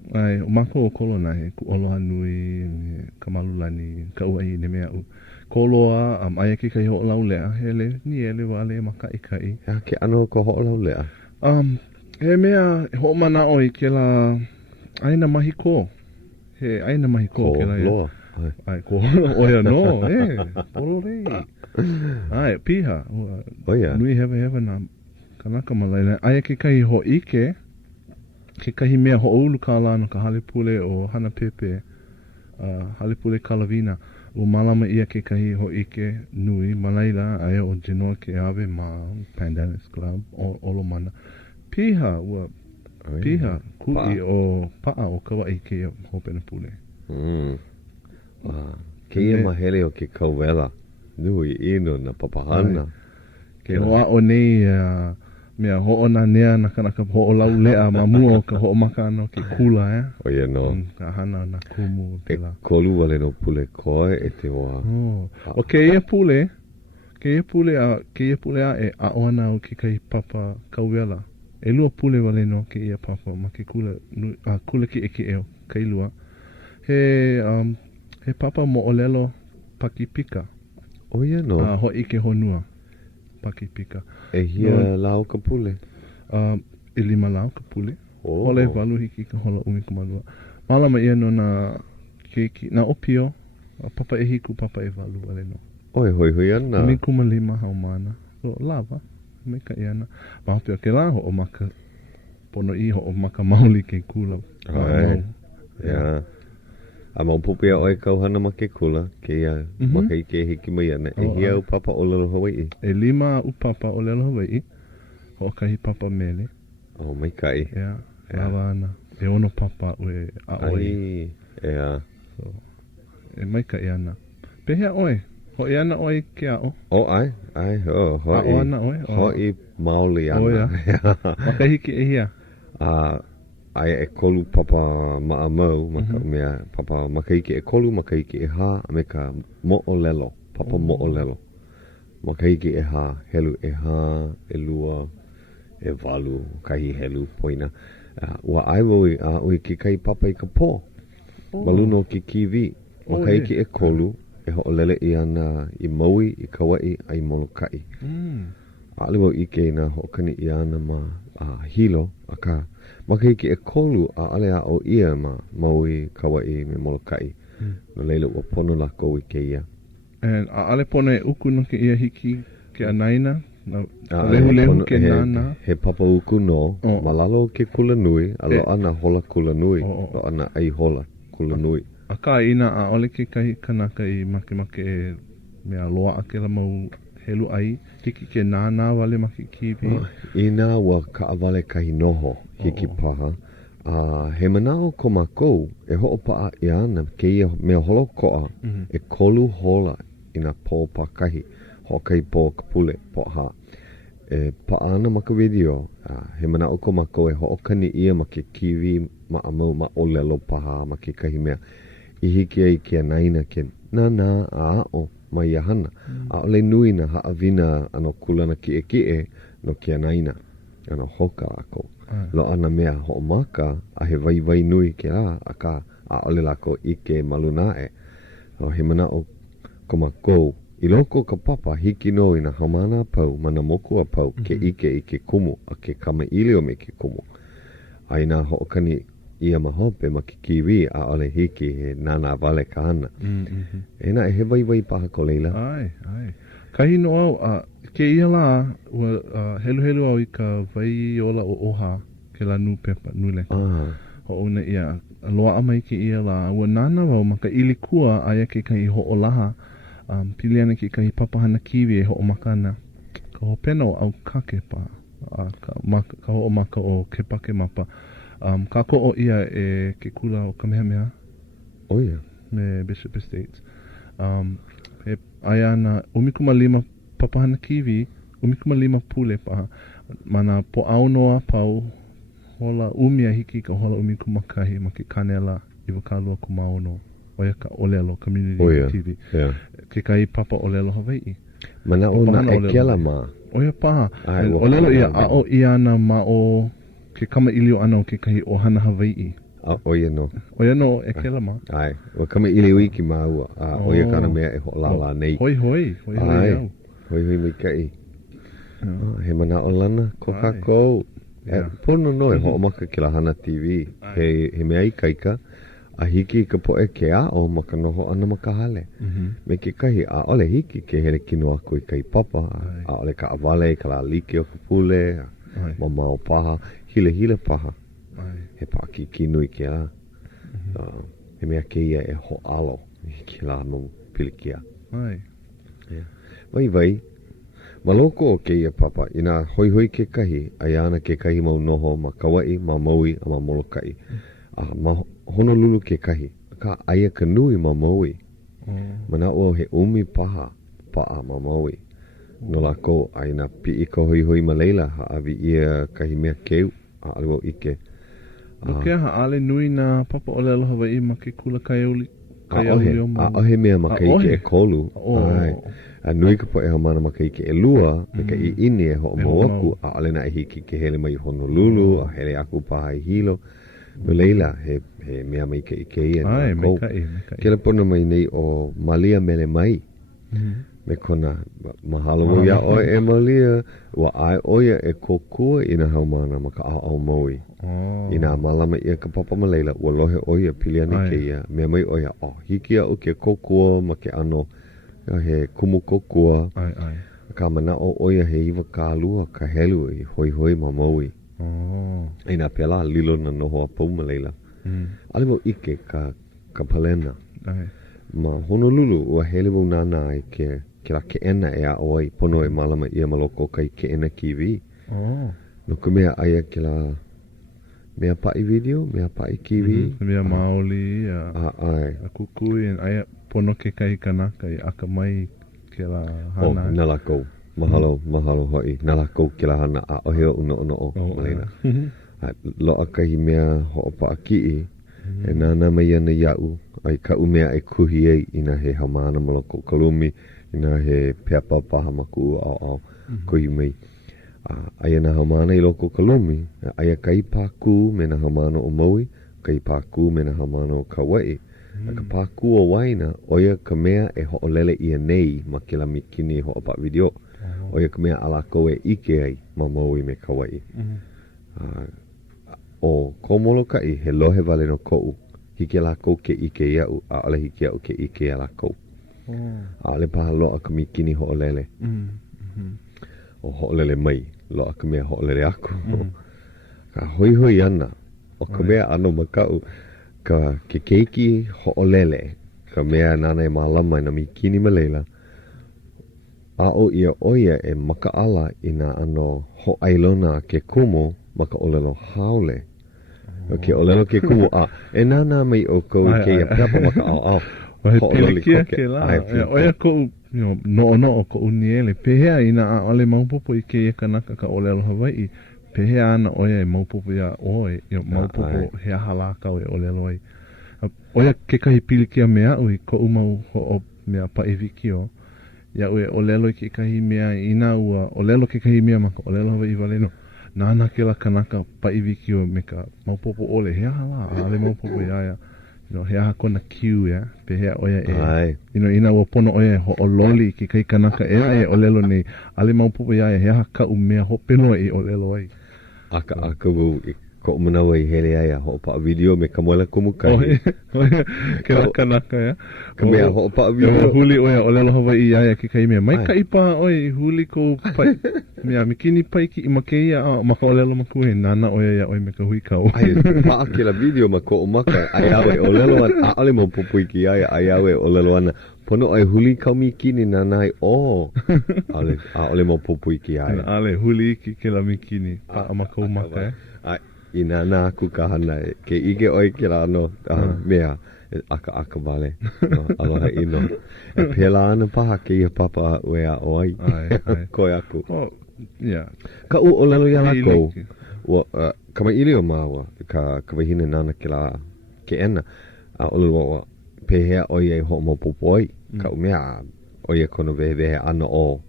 o mako o kolo na he ku oloha nui, ka malulani, ka uai ne mea u. Koloa, aia ke kai ho'olau lea, hele, ni ele wale maka I kai. Ke ano ko ho'olau lea? He mea, ho'omana oi ke la, aina mahi ko. He aina mahi ko ke la. Loa. Ai, ko oia no, polo rei. Ai, piha. Oia. Nui hewa na kanaka malaina. Aia ke kai ho'ike, ke kahi mea ho'oulu ka lana ka halepule o hana pepe, halepule kalavina, o malama ia ke kahi ho'ike nui, malaila aia o Genoa ke ave ma Pandanus Club, o Olomana. Piha, piha, kui o paa o kawaii ke hopena pule. Ke ia mahele o ke kauwela, nui ino na papahana. Ke hoa o nei, mea ho'ona nea na kanaka ho'olau lea ma mua o ka ho'omaka ano ke kula, Oia no. Ka hana na kumu. E kolu wale no pule koe e te hoa. O ke ia pule a e aoana o ke kai papa kauwela. E lua pule wale no ke ia papa ma ke kula ki eke eo, kai lua. He papa mo olelo pakipika. Oia no. Ho ike honua. Pakipika. E hia lau ka pule? E lima lau ka pule. Hole walu hiki ka hola umi kumalua. Malama ia no na keiki, na opio, papa e hiku, papa e walu wale no. Oi, hoi ana. Umi kumalima haumana. So, lava, meka iana. Mahopio ke la ho o maka, pono I ho o maka mauli ke kula. Ia. A maupupia oi kauhana ma ke kula, ke ia maka I ke hiki mai ana. E hia u papa o lelo Hawaiʻi? E lima u papa o lelo Hawaiʻi. Ho kahi papa mele. Mai kai. Ia, lava ana. E ono papa ue a oi. Ia. E mai kai ana. Pehea oi. Ho I ana oi ke ao? Ai. Hoi. A o ana oi? Hoi maoli ana. Oia. Maka hiki e hia? Ai e kolu papa maa mau, mea papa makaike e kolu, makaike e ha, me ka mo'o lelo, papa mo'o lelo. Makaike e ha, helu e ha, e lua, e walu, kahi helu, poina. Ua aiwoi a ui ki kai papa I ka pō. Maluno ki kiwi, makaike e kolu, e ho'olele I ana I maui, I kawaii, ai molokai. Aliwo ike na ho'okani I ana ma hilo, aka. Makaike e kolu a alea o ia ma maui kawaii me molokai. No leila ua pono lako I ke ia. And a ale pono e uku no ke ia hiki ke anaina Lehu ke nana. He papa uku no, malalo ke kula nui, a lo ana hola kula nui, lo ana ai hola kula nui. A ka ina a ole ke kai kanaka I make e mea loa ake la mau helu ai, hiki ke nana wale maki kiwi. Ina wa ka awale kahi noho, hiki paha. He manao ko mākou e ho'opaa I ana ke ia mea holo koa e kolu hola ina pō pakahi hokai pō kapule pō ha. E paana maka video, he manao ko mākou e ho'okani ia ma ke kiwi ma amau ma olelo paha ma ke kahi mea. I hiki ai ke naina ke nana a o ma ia hana. A ole nui na haawina ano kulana ki e no ke naina. Ano hoka ako. Lo ana mea ho'omaka a he vai nui ke a ka a ole lako I ke malunae. He manao ko mākou I loko ka papa hiki no ina hamana pau mana moku a pau ke ike I ke kumu a ke kama ilio me ke kumu. Aina ho'okani ia mahope ma ke kiwi a ole hiki he nana vale ka ana. Ena e he vai paha ko leila. Ai. Kahi no au ke ia la helu au I ka vai ola o oha ke la nu pepa nu leka. Ho una ia loa amai ke ia la ua nana wau maka ili kua aia ke kai ho olaha piliana ke kai papahana kiwi e ho o makana. Ka ho pena o au kake pa. Ka ho o maka o ke pake mapa. Ka ko o ia e ke kula o Kamehameha. Oh ia. Me Bishop Estates. He aia na 15 papahana kiwi, 15 pule paha. Mana po au noa pau hola umia hiki ka hola 11 ma ke kanela I wakalua ko maono. Oia ka olelo community TV. Yeah. Ke kai papa olelo Hawaiʻi. Mana o na e kela ma. Oia paha. Olelo ia ao ia na ma o ke kama ilio ana o ke kai ohana Hawaiʻi. Oia no. Oia no e kela ma. Ai, o kama ilio iki ma ua. Oia kana mea e ho'lala nei. Hoi au. Hoi mai kai. He mana o lana ko kākou. Pono no e ho'omaka ki la hana TV. He mea I kaika. A hiki ka poe ke a o maka noho ana maka hale. Me ke kahi a ole hiki ke hele kino aku I kai papa. A ole ka awale ka la like o ka pule. Mama o paha. Hile paha. He paki kinui ke a. He mea ke ia e ho alo. Ke la no pilikia. Vai. Maloko o ke ia papa. Ina hoi ke kahi. Ayana ke kahi mau noho ma Kauai, ma Maui, a ma Molokai. Ma Honolulu ke kahi. Ka aia ka nui ma Maui. Mana o he umi paha paa ma Maui. No lako aina pi ka hoi ma leila haawi ia kahi mea keu a algo ike. Kea haale nui na papa olelo Hawaiʻi ma ke kula kaiauli. A ohe mea ma ka ike e kolu. A nui ka poe hamana ma ka ike e lua. Me ka I ini e ho mawaku. A ale na e hiki ke hele mai Honolulu. A hele aku paha I hilo. No leila he mea mai ka ike ia. Ai, me kai. Kela pona mai nei o malia mele mai. Me kona mahalo ia oe e malia. Wa ai oia e kokua ina haumana ma ka au maui. Ina malama ia ka papa ma leila. Ua lohe oia piliani ke ia. Mea mai oia hiki au ke kokua ma ke ano. He kumu kokua. Ka mana o oia he iwa ka lua ka helu I hoi ma maui. Ina pela lilo na noho a pau ma leila. Ale mo ike ka palena. Ma Honolulu ua hele mo nana ai ke la ke ena e a oi pono e malama ia maloko kai ke ena kiwi. No ka mea aia ke la mea pai video, mea pai kiwi. Mea maoli, a kukui, aia pono ke kai kanaka I aka mai ke la hana. Nala kou. Mahalo hoi. Nala kou ke la hana a oheo uno o malena. Loa kahi mea ho'opa a ki'i. E nana mai ana iau. Ai ka umea e kuhi ei ina he hamana maloko kalumi. Ina he peapa paha maku au kuhi mai. Aia na hamana I loko kalumi. Aia kai pāku me na hamana o Maui. Kai pāku me na hamana o Kauai. Ka pāku o waina. Oia ka mea e ho'olele ia nei ma ke la mikini ho'opa video. Oia ka mea alako e ike ai ma Maui me Kauai. O komolokai he lohe vale no kou. Hiki lako ke ike iau. A ale hiki au ke ike a lako. A ale paha loa ka mikini ho'olele. o ho'olele mai, loa ka mea ho'olele aku. Ka hoi ana, o ka mea ano makau, ka ke keiki ho'olele, ka mea nana e malama ina mikini malela, a o ia oia e makaala ina ano ho'ailona ke kumo maka olelo haole. Ke olelo ke kumo e nana mai o kou ke ia piapa maka au. O he pilikia ke la, oia kou no ko uniele, pehea ina a ole maupopo i ke ia kanaka ka olelo Hawaiʻi, pehea ana oia e maupopo ia oe, maupopo hea halakau e olelo ai. Oia ke kahi pilikia mea ui ko umau ho o mea pa'iwikio, ia ue olelo i ke kahi mea ina ua olelo ke kahi mea maka olelo Hawaiʻi valeno. Nana ke la kanaka pa'iwikio me ka maupopo ole hea hala, ale maupopo iaia. Hea hakona kiu ya, pe hea oia e. Ina ua pono oia e ho o loli ki kai kanaka e olelo nei. Ale maupopo iaia hea haka umea ho peno e olelo ai. Aka wau ko manawa I hele ai ho pa video me kamola kumukai. Ke la kanaka ya. Ka mea ho pa video. Huli oia olelo Hawaiʻi iaia ki kai mea. Mai ka ipa oi huli ko pai. Mea mikini pai ki imake ia maka olelo makuhe. Nana oia ia oi me ka hui kau. Ai paa ke la video ma ko o maka. Ai awe olelo an a ale mo popui ki iaia. Ai awe olelo ana. Pono ai huli kau mikini nanai Ale ole mo popui ki iaia. Ale huli ki ke la mikini. A maka o maka Ina na aku kahana ke ige oi ke la no mea aka vale aloha ino e pela ana paha ke ia papa wea oi koe aku ka u olelo ia lako ka mai ili o maua ka wahine nana ke la ke ena a olelo pehea oi e ho mo popoi ka umea oi e kono vehe ana o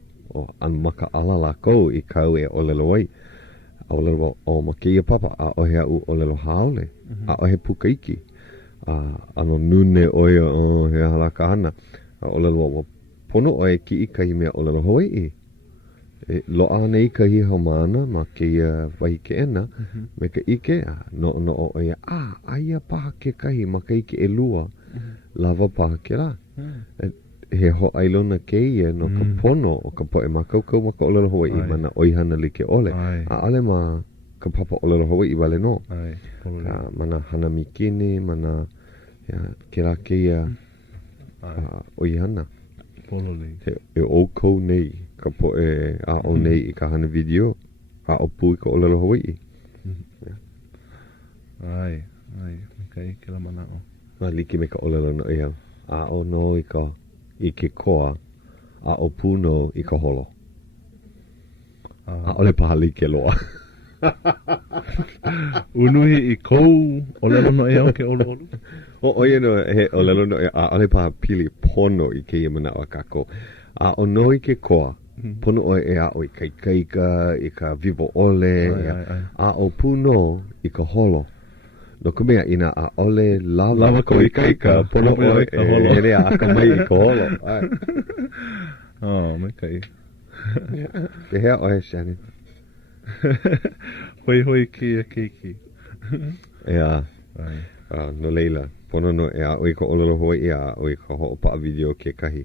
an maka ala lako I kau e olelo oi olelo o makia papa a ohe au olelo haole a ohe pukaiki ano nune oia he halaka ana olelo pono oe ki I kahi mea olelo Hawaiʻi lo ana I kahi haumana ma kia wahi ke ena me ka ike no oia aia paha ke kahi ma ka ike e lua lava paha ke la he ho ailona ke ia no ka pono o ka poe makaukau ma ka olelo Hawaiʻi mana oihana like ole ale ma ka papa olelo Hawaiʻi vale no mana hana mikini mana ke la ke ia oihana e o kou nei ka poe a o nei I ka hana video a o pui ka olelo Hawaiʻi ai kai ke la mana o ma like me ka olelo no ia a o no I ke koa a o puno I ka holo. A ole pahali ke loa. Unuhi I kou olelo no e au ke olo. Oia no he olelo no e a ole paha pili pono I ke ia mana o kako. A o no I ke koa. Pono o e a o I kai kaika, I ka vivo ole. A o puno I ka holo. No ka mea ina a ole lava ko I kaika pono o e ele a aka mai I ka holo. Me kai. Ke hea o he Shannon. Hoi kia keiki. Ea. No leila. Pono no e a oi ka olelo Hawaiʻi a oi ka hoʻopaʻa video ke kahi.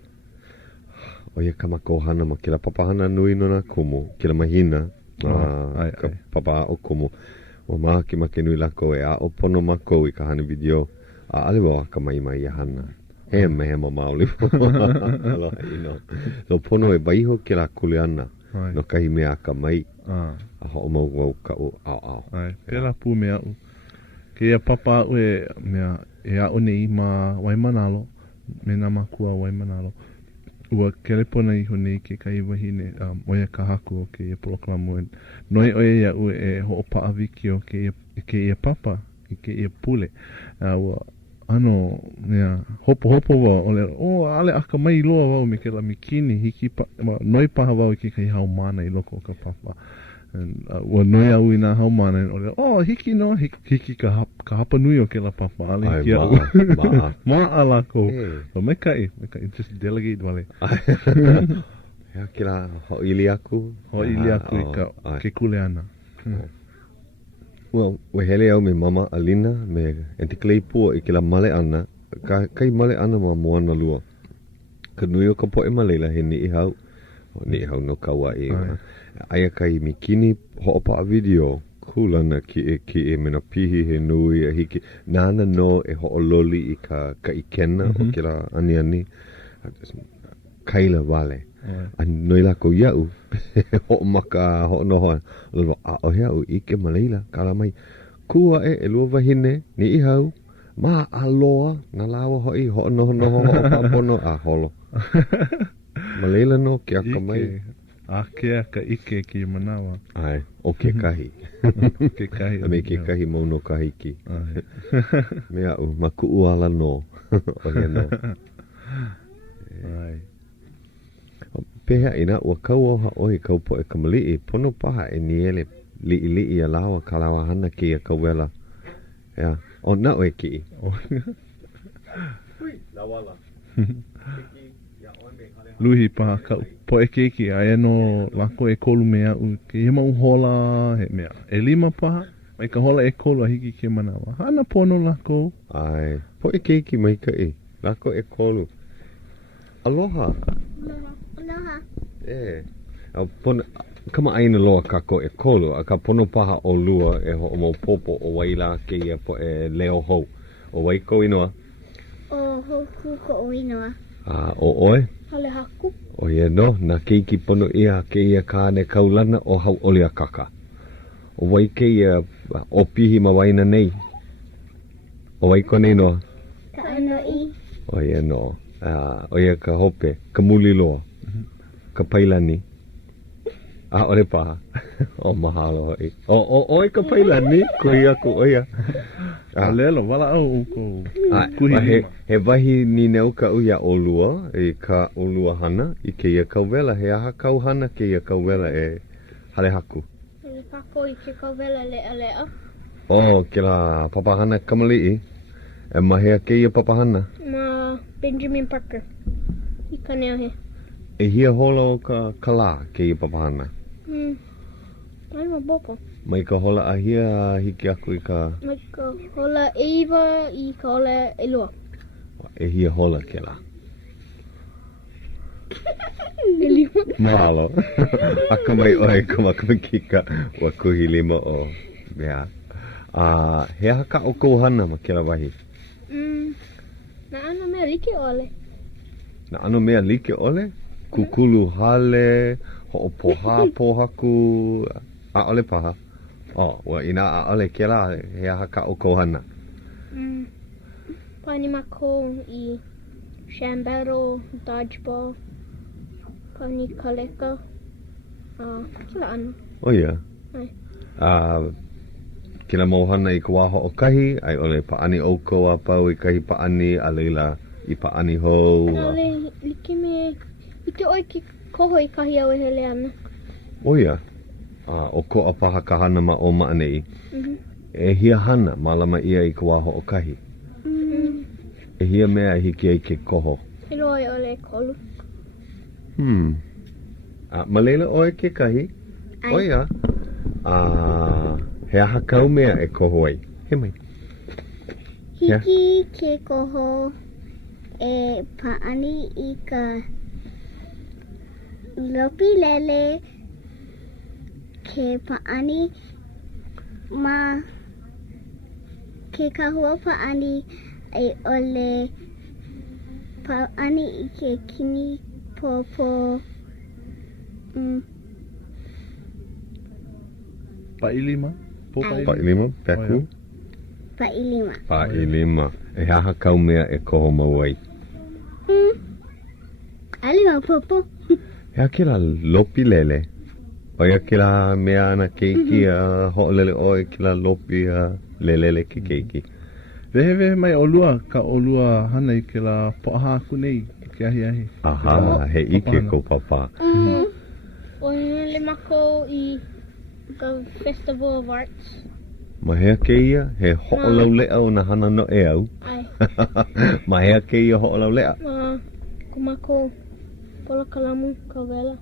Oia ka mako hana ma ke la papahana nui no na kumu. Ke la mahina. Ka papa o kumu. Wa maha ki make nui lako e a o pono mako I ka hana video a ale wa ka mai I hana he ma maoli aloha ino so pono e baiho ke la kuleana no kahi mea ka mai a ho mau wau ka o au pela pu mea u ke ia papa u e mea e a o nei ma waimanalo me na makua waimanalo ua kelepona I honei ke kai wahine oia ka haku o ke ia proklamu noi oia ia ue e ho opa awiki o ke ia papa I ke ia pule ua ano nea hopo wa ole ale aka mai loa wau me ke la mikini hiki noi paha wau I ke kai haumana I loko o ka papa ua noi au I nā haumana ole hiki no hiki ka hapa nui o ke la papa ale kia u maa ala ko so me kai just delegate wale hea ke la hoʻili aku I ka ke kuleana well we hele au me mama Alina me Auntie Claypool I ke la male ana kai male ana ma moana lua ka nui o ka poe ma leila he ni I hau Ni hau no Kauai. Aia kai mikini ho'opa a video. Kulana ki e mena pihi he nui a hiki. Nana no e ho'ololi I ka ikena o ke la ani. Kaila wale. A noi lako iau. Ho'omaka ho'onohoa. Lolo a o heau ike maleila. Kala mai. Kua e lua wahine ni I hau. Ma aloa na lawa hoi ho'onoho ho'opapono a holo. Maleila no ke aka mai. A ke aka ike ki manawa. Ai, o ke kahi. Ke kahi. A me ke kahi mono kahiki. Mea u, maku uala no. O hea no. Ai. Pehea ina ua kau oha ohi kau po e kamalii. Pono paha e niele li a lawa ka lawa hana ki a kauwela. Ea, o na o e ki. Lawala. Luhi paha kau. Po e keiki, aia no lako e kolu mea u ke hema uhola he mea. E 5 paha, mai ka hola e kolu a hiki ke manawa. Hana pono lako. Ai, po e keiki mai ka e. Lako e kolu. Aloha. Aloha. E. Pono, kama aina loa kako e kolu, a ka pono paha o lua e ho mo popo o waila ke ia po e leo hou. O waiko inoa? O hoku ko o inoa. O oe? Hale haku. O ia no, na keiki pono ia ke ia kāne kaulana o Hau'oli Akaka. O wai ke ia o pihi mawaina nei. O waiko nei noa? Ka ano I. O ia no. O ia ka hope, ka muli loa. Ka pailani. Ole paha. O mahalo hoi. Oi ka pailani, ko ia ko oia. Lelo, wala au uko. He wahi ni neu ka uia olua, e ka olua hana, I ke ia kauwela, he aha kau hana ke ia kauwela e hale haku. Hale kako I ke kauwela lea. O, ke la papahana kamalii, e mahea ke ia papahana. Ma Benjamin Parker. I ka nea he. E hia holo ka kala ke ia papahana. Ai ma boko. Mai ka hola a hia hiki aku I ka... Mai ka hola eiwa I ka hola elua. E hia hola ke la. Elua. Mahalo. Aka mai oe ka kika wa kuhi 5 o mea. He haka o kouhana ma ke la wahi. Na ano mea like ole. Na ano mea like ole? Kukulu hale, ho'opoha pohaku, ole paha. Wa ina ole ke la he haka o kouhana. Pani mako I shambaro, dodgeball. Pani kaleka. Kila ano. O ia. Ai. Kina mohana I ka waho o kahi, ai ole paani oko a pau I kahi paani, a leila I paani hou. Ale, like me, I te oi ki koho I kahi au e hele ana. O ia. O ko a paha ka hana ma o maanei. E hia hana malama ia I ka waho o kahi. E hia mea hiki ai ke koho. E loa e ole kolu. Malela oe ke kahi? Ai. O ia. He aha kau mea e koho ai. He mai. Hiki ke koho e paani I ka lopi lele ke paani ma ke kahua paani e ole paani I ke kini popo Pailima? Pailima, peku? Pailima. Pailima. E aha kau mea e koho mauai. Alima popo. Hea ke la lopi lele. O ia ke la mea ana keiki a ho'olele oe ke la lopi a lelele ke keiki. Vehe mai olua, ka olua hana I ke la poaha aku nei, ke ahi. Aha, he ike ko papa. O le mako I the Festival of Arts. Ma hea ke ia, he ho'olau lea o na hana no e au. Ai. Ma hea ke ia ho'olau lea. Kumako pola kalamu kauwela.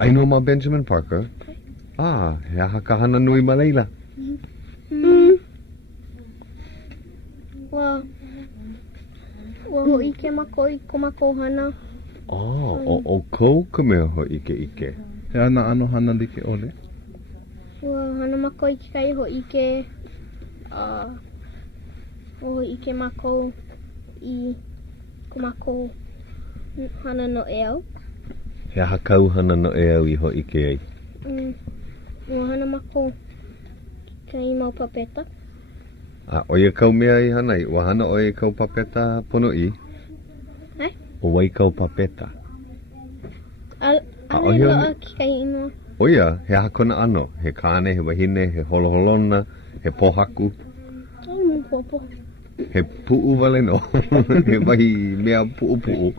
Aino ma Benjamin Parker. He aha ka hana nui ma leila. Wa ho ike mako I kumako hana O kou ka mea ho ike. He ana ano hana like ole? Ua hana mako i kai ho ike. Ho ike mako I ko mako hana no e au. He hakau hana no e au I ho ike ai. Ua hana mako kai mau papeta. O ia kau mea I hana I. Wa hana o ia kau papeta pono I. O wai kau papeta. Ale loa ki kai inoa. O ia, he hakona ano. He kāne, he wahine, he holoholona, he pohaku. Mu popo. He pu'u wale no. He wahi mea pu'u.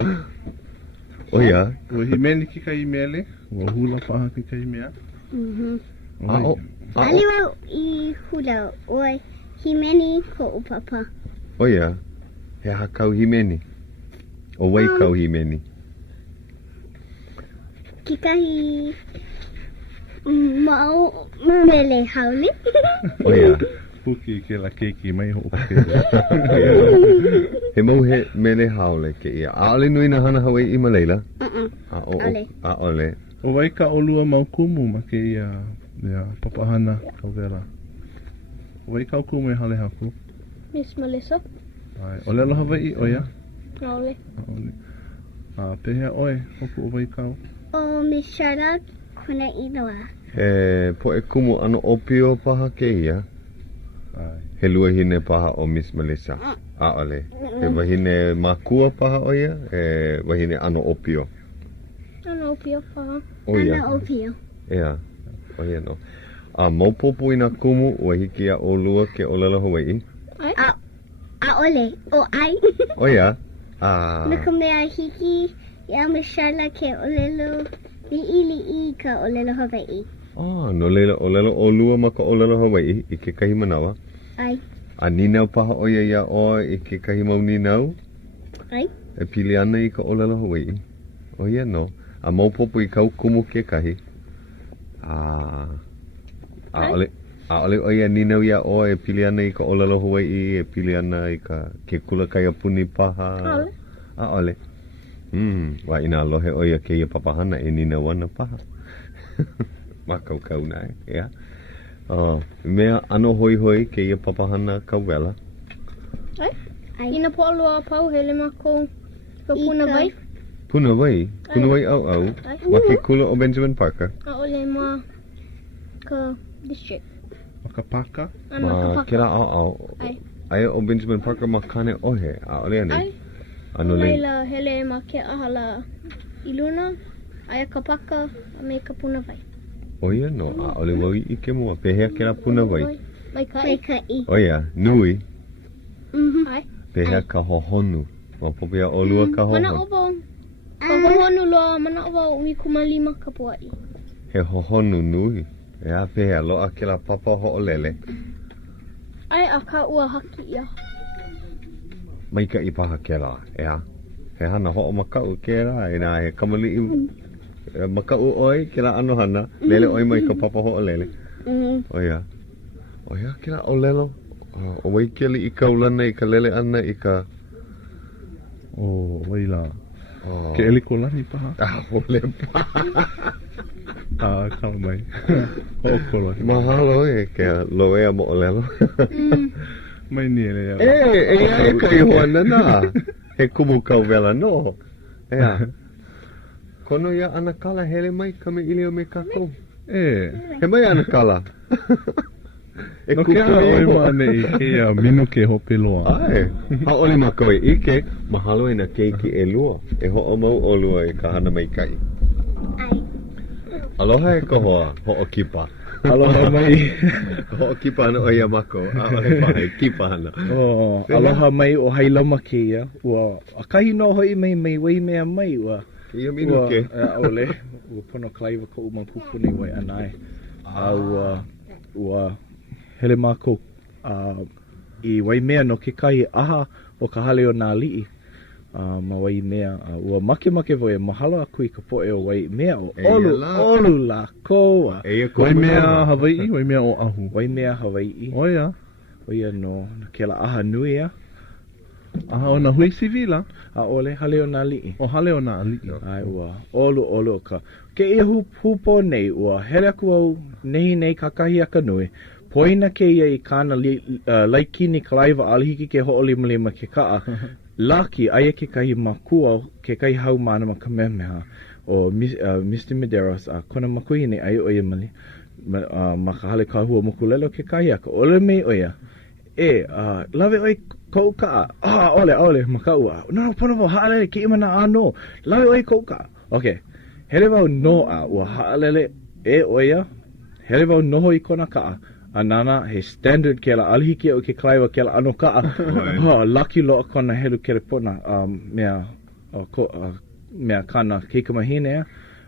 O ia. Ua himeni ki kai mele. Ua hula paha ki kai mea. Aliwa I hula. Ua himeni ko upapa. O ia, he hakau himeni. O wai kau himeni. Ki kahi mau mele haole. O ia. Puki ke la keiki mai ho ke. He mau he mele haole ke ia. Aole nui na hana Hawaiʻi ma leila? Ole. Ole. O wai ka olua mau kumu ma ke ia papahana kauvela. O wai ka kumu e hale haku. Miss Melissa. Ai, o lelo Hawaiʻi o ia? Aole. Pehea oe, hoku o wai kau. O Miss Charlotte kuna inoa. He po e kumu ano opio paha ke ia. He lua hine paha o Miss Melissa. Aole. He wahine makua paha o ia. He wahine ano opio. Ano opio paha. O ia. Ana opio. Ia. O ia no. Maupopo ina kumu ua hiki a o lua ke o lelo Hawaiʻi. A ole. O ai. O ia. Nuka mea hiki ia Mishala ke o lelo li'i ka o lelo Hawaiʻi. No leila o lelo o lua ma ka o lelo Hawaiʻi I ke kahi manawa. Ai. A ninau paha o ia o I ke kahi mau ninau. Ai. E pili ana I ka o lelo Hawaiʻi. O ia no. A maupopo I kau kumu ke kahi. Aole o ia ninau ia o e pili ana I ka o lelo Hawaiʻi. E pili ana I ka ke kula kai apuni paha. Aole. Wa ina alohe o ia ke ia papahana e ninau ana paha. Makau na ia. Mea ano hoi ke ia papahana kauwela. Ai. Ina po alua pau hele mako ka puna vai. Puna vai au. Ma ke kula o Benjamin Parker. Aole ma ka district. Makapaka? Ma kera au. Ai o Benjamin Parker ma kane ohe. Aole ane. Ai. Ano le. Leila hele ma ke ahala iluna. Ai ka paka me ka puna vai. O ia no, aole wau I ke mua, pehea ke la puna vai. Mai kai. O ia, nui, Ai. pehea ka hohonu. Ma popea o lua ka Mana hohonu. obo. Ka hohonu loa, mana obo ui kumalima ka puaʻi. He hohonu nui. Ea pehea loa ke la papa hoʻolele. Ai a ka ua haki ia. Maika I paha ke la, ea. He hana hoʻo makau ke la, e nā he kamaliʻi. Makau oi ke la ano hana, lele oi mai ka papa hoʻolele. O ia. O ia ke la o lelo. O wai ke li I kaulana I ka lele ana I ka... O waila. Ke eliko lani paha. Ole paha. Kala mai. O kola. Mahalo e ke loea mo o lelo. Mai ni ele ya. E kai hoana na. He kumu kauwela no. Ea. Kono ia ana kala hele mai ka me ili o me kako. He mai ana kala. No ke a oi mane I ke a minu ke hope loa. Ai. Hau'oli makoi ike. Mahalo e na keiki e lua. E ho'o mau o lua e ka hana mai kai. Ai. Aloha e ka hoa. Ho'o kipa. Aloha mai. Ho'o kipa ana o ia mako. Aole pahe kipa hana. Aloha mai o hailama ke ia. Ua a kahi no hoi mai wai mea mai ua. Ia minu ke. Ole. Ua pono klaiva ko umapupu nei wai anai. Ua hele mako I wai mea no ke kai aha o ka hale o nā li'i. Ma wai mea ua make voe mahalo aku I ka poe o wai mea o olu la koa. Wai mea Hawaiʻi, wai mea o ahu. Wai mea Hawaiʻi. O ia. O ia no ke la aha nui ia. Aha, o na hui sivila? Ole, hale o nā li'i. O hale o nā li'i. Ai, ua, olu ka. Ke ia hupo nei, ua, hele aku au nehi nei kakahi aka nui. Poina ke ia I kāna laikini kalaiwa alihiki ke ho'olima lima ke kaa. Laki, aia ke kahi makua, ke kahi hau mana ma kamemeha. O Mr. Medeiros, kona makuhi nei ai oia mali. Ma ka hale ka hua mokulelo ke kahi aka. Ole mei oia. Lawe oi kou kaa. Ole, makaua. No, pono wau haalele ki imana ano. Lawe oi kou kaa. Okay. Hele wau no ua haalele oia. Hele wau noho I kona kaa. Anana, he standard ke la alihiki o ke klaiwa ke la ano kaa. Lucky loa kona helu kere pona. Mea kana kikamahine.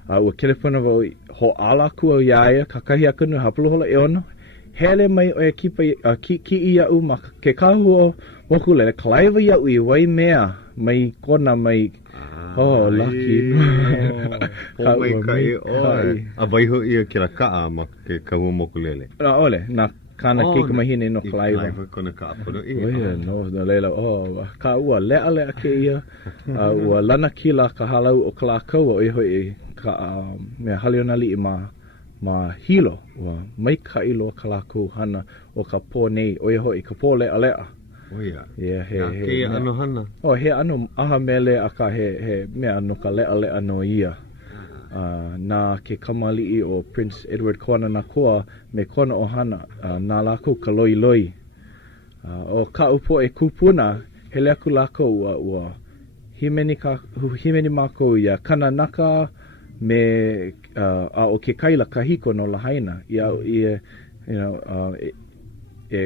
Ua kere pona wau ho ala kua iaia. Kakahi akanu hapulu hola ona. Hele mai o ki ia u ma ke kahu o mokulele kalaiwa ia u I wai mea mai kona mai lucky. Po mai kai oi. A waiho ia ke la kaa ma ke kahu o mokulele. Ole, na kana kikamahine no kalaiwa. Kalaiwa kona kaa pono I. Oia, no, leila, ka ua lea ke ia. Ua lana kila ka halau o kalakaua o iho I ka mea haleona li ma hilo wa mai ka ilo kalako hana o ka po nei o iho I ka po lea. Oia. He ano hana. He ano aha mele aka he mea no ka lea no ia. Na ke kamali'i o Prince Edward Kona na koa me kona o hana na lako ka loi. O ka upo kupuna hele aku lako ua himeni mako ia kananaka me o ke kaila kahiko no lahaina ia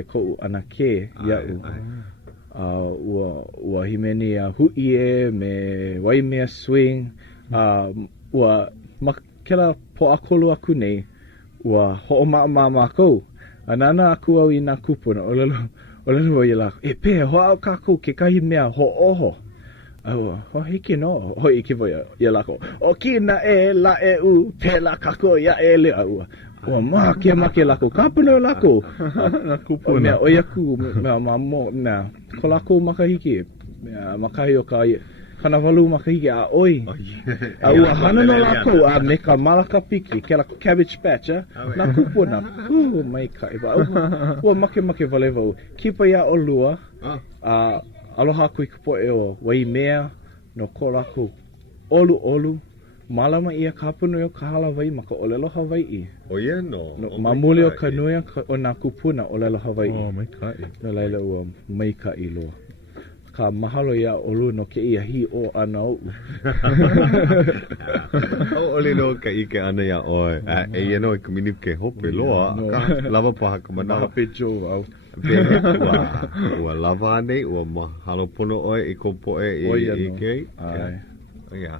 ko ana ke ia ua himeni huie me waimea swing ua makela po akolu aku nei ua ho'oma mako anana aku au I nā kupuna olelo ia lako pe ho au kako ke kahi mea ho'oho hiki no hoi ki voia ia lako o kina la u pe la kako ia le ua make lako kapuna lako Na kupuna. Mea oia ku mea mo mea ko lako makahiki makahi o ka kana walu makahiki oi ua hana no lako me ka malaka piki ke la cabbage patch na kupuna mai kai ua make valeva kipa ia o lua aloha kui kupoe o wai mea no ko lako olu malama ia kapunu o kahala wai maka olelo Hawaiʻi. Oia no. Mamuli o kanuia o nā kupuna olelo Hawaiʻi. Mai kai. No laila ua mai kai loa. Ka mahalo ia olu no ke ia hi o ana o. Ole no ka ike ana ia oi. Ia no ka minu ke hope loa. Ka lava paha ka mana. Mahape jo au. Ua lava nei, ua mahalo pono oi I ko poe I kei. Oia.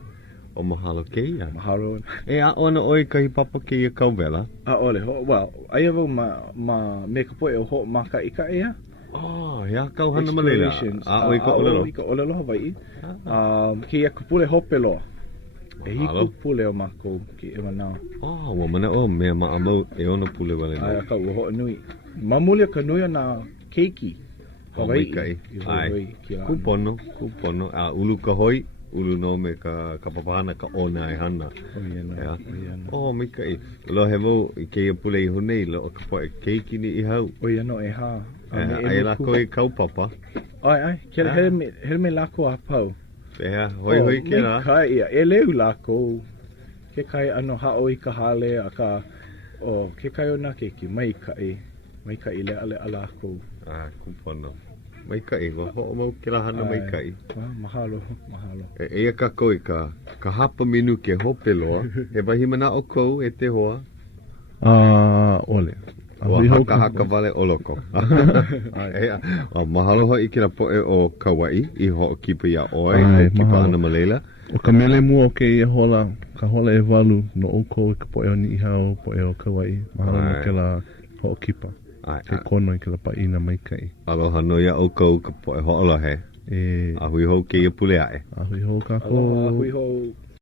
O mahalo ke ia. Mahalo. A ona oi kahi papa ke ia kauwela. Ole, well, aia wau ma me ka poe o ho maka I ka ea. Ia kau hana malela. Oi ka olelo. Oi ka olelo Hawaiʻi. Ke ia kupule hope loa. Hiku pule o mako ki e manao. Ua mana o mea maamau ona pule wale. Ai ka ua ho nui. Mamuli ka nui na keiki. Hawaiʻi. Ai. Kupono. Ulu ka hoi. Ulu no me ka papahana ka ona e hana. Mai kai. Lo he mo ke ia pule I honei lo ka poe keiki ni I hau. Oia no e ha. Ai lako I kaupapa. Ai. Kera hele me lako a pau. Pea, hoi ke la. Kai ia, e leu lako. Ke kai ano hao I ka hale a ka. Ke kai o na keiki. Mai kai le ale ala lako. Kupono. Mai kai, ho mau ke la hana mai kai. Mahalo. Ia ka koe ka hapa minu ke hope loa. He wahimana o kou e te hoa. Ole. Wa haka wale o loko. Mahalo hoi ki na poe o Kauai I ho kipa ia oi. Kipa ana malela. O ka mele mua o ke ia hola. Ka hola e walu no o kou ka poe o ni ihao poe o Kauai. Mahalo no ke la ho kipa. Ke kono I ke la paina mai kai. Aloha no ia o kou ka poe ho alohe. Ahui ho ke ia pule ae. Ahui ho ka ko. Ahui ho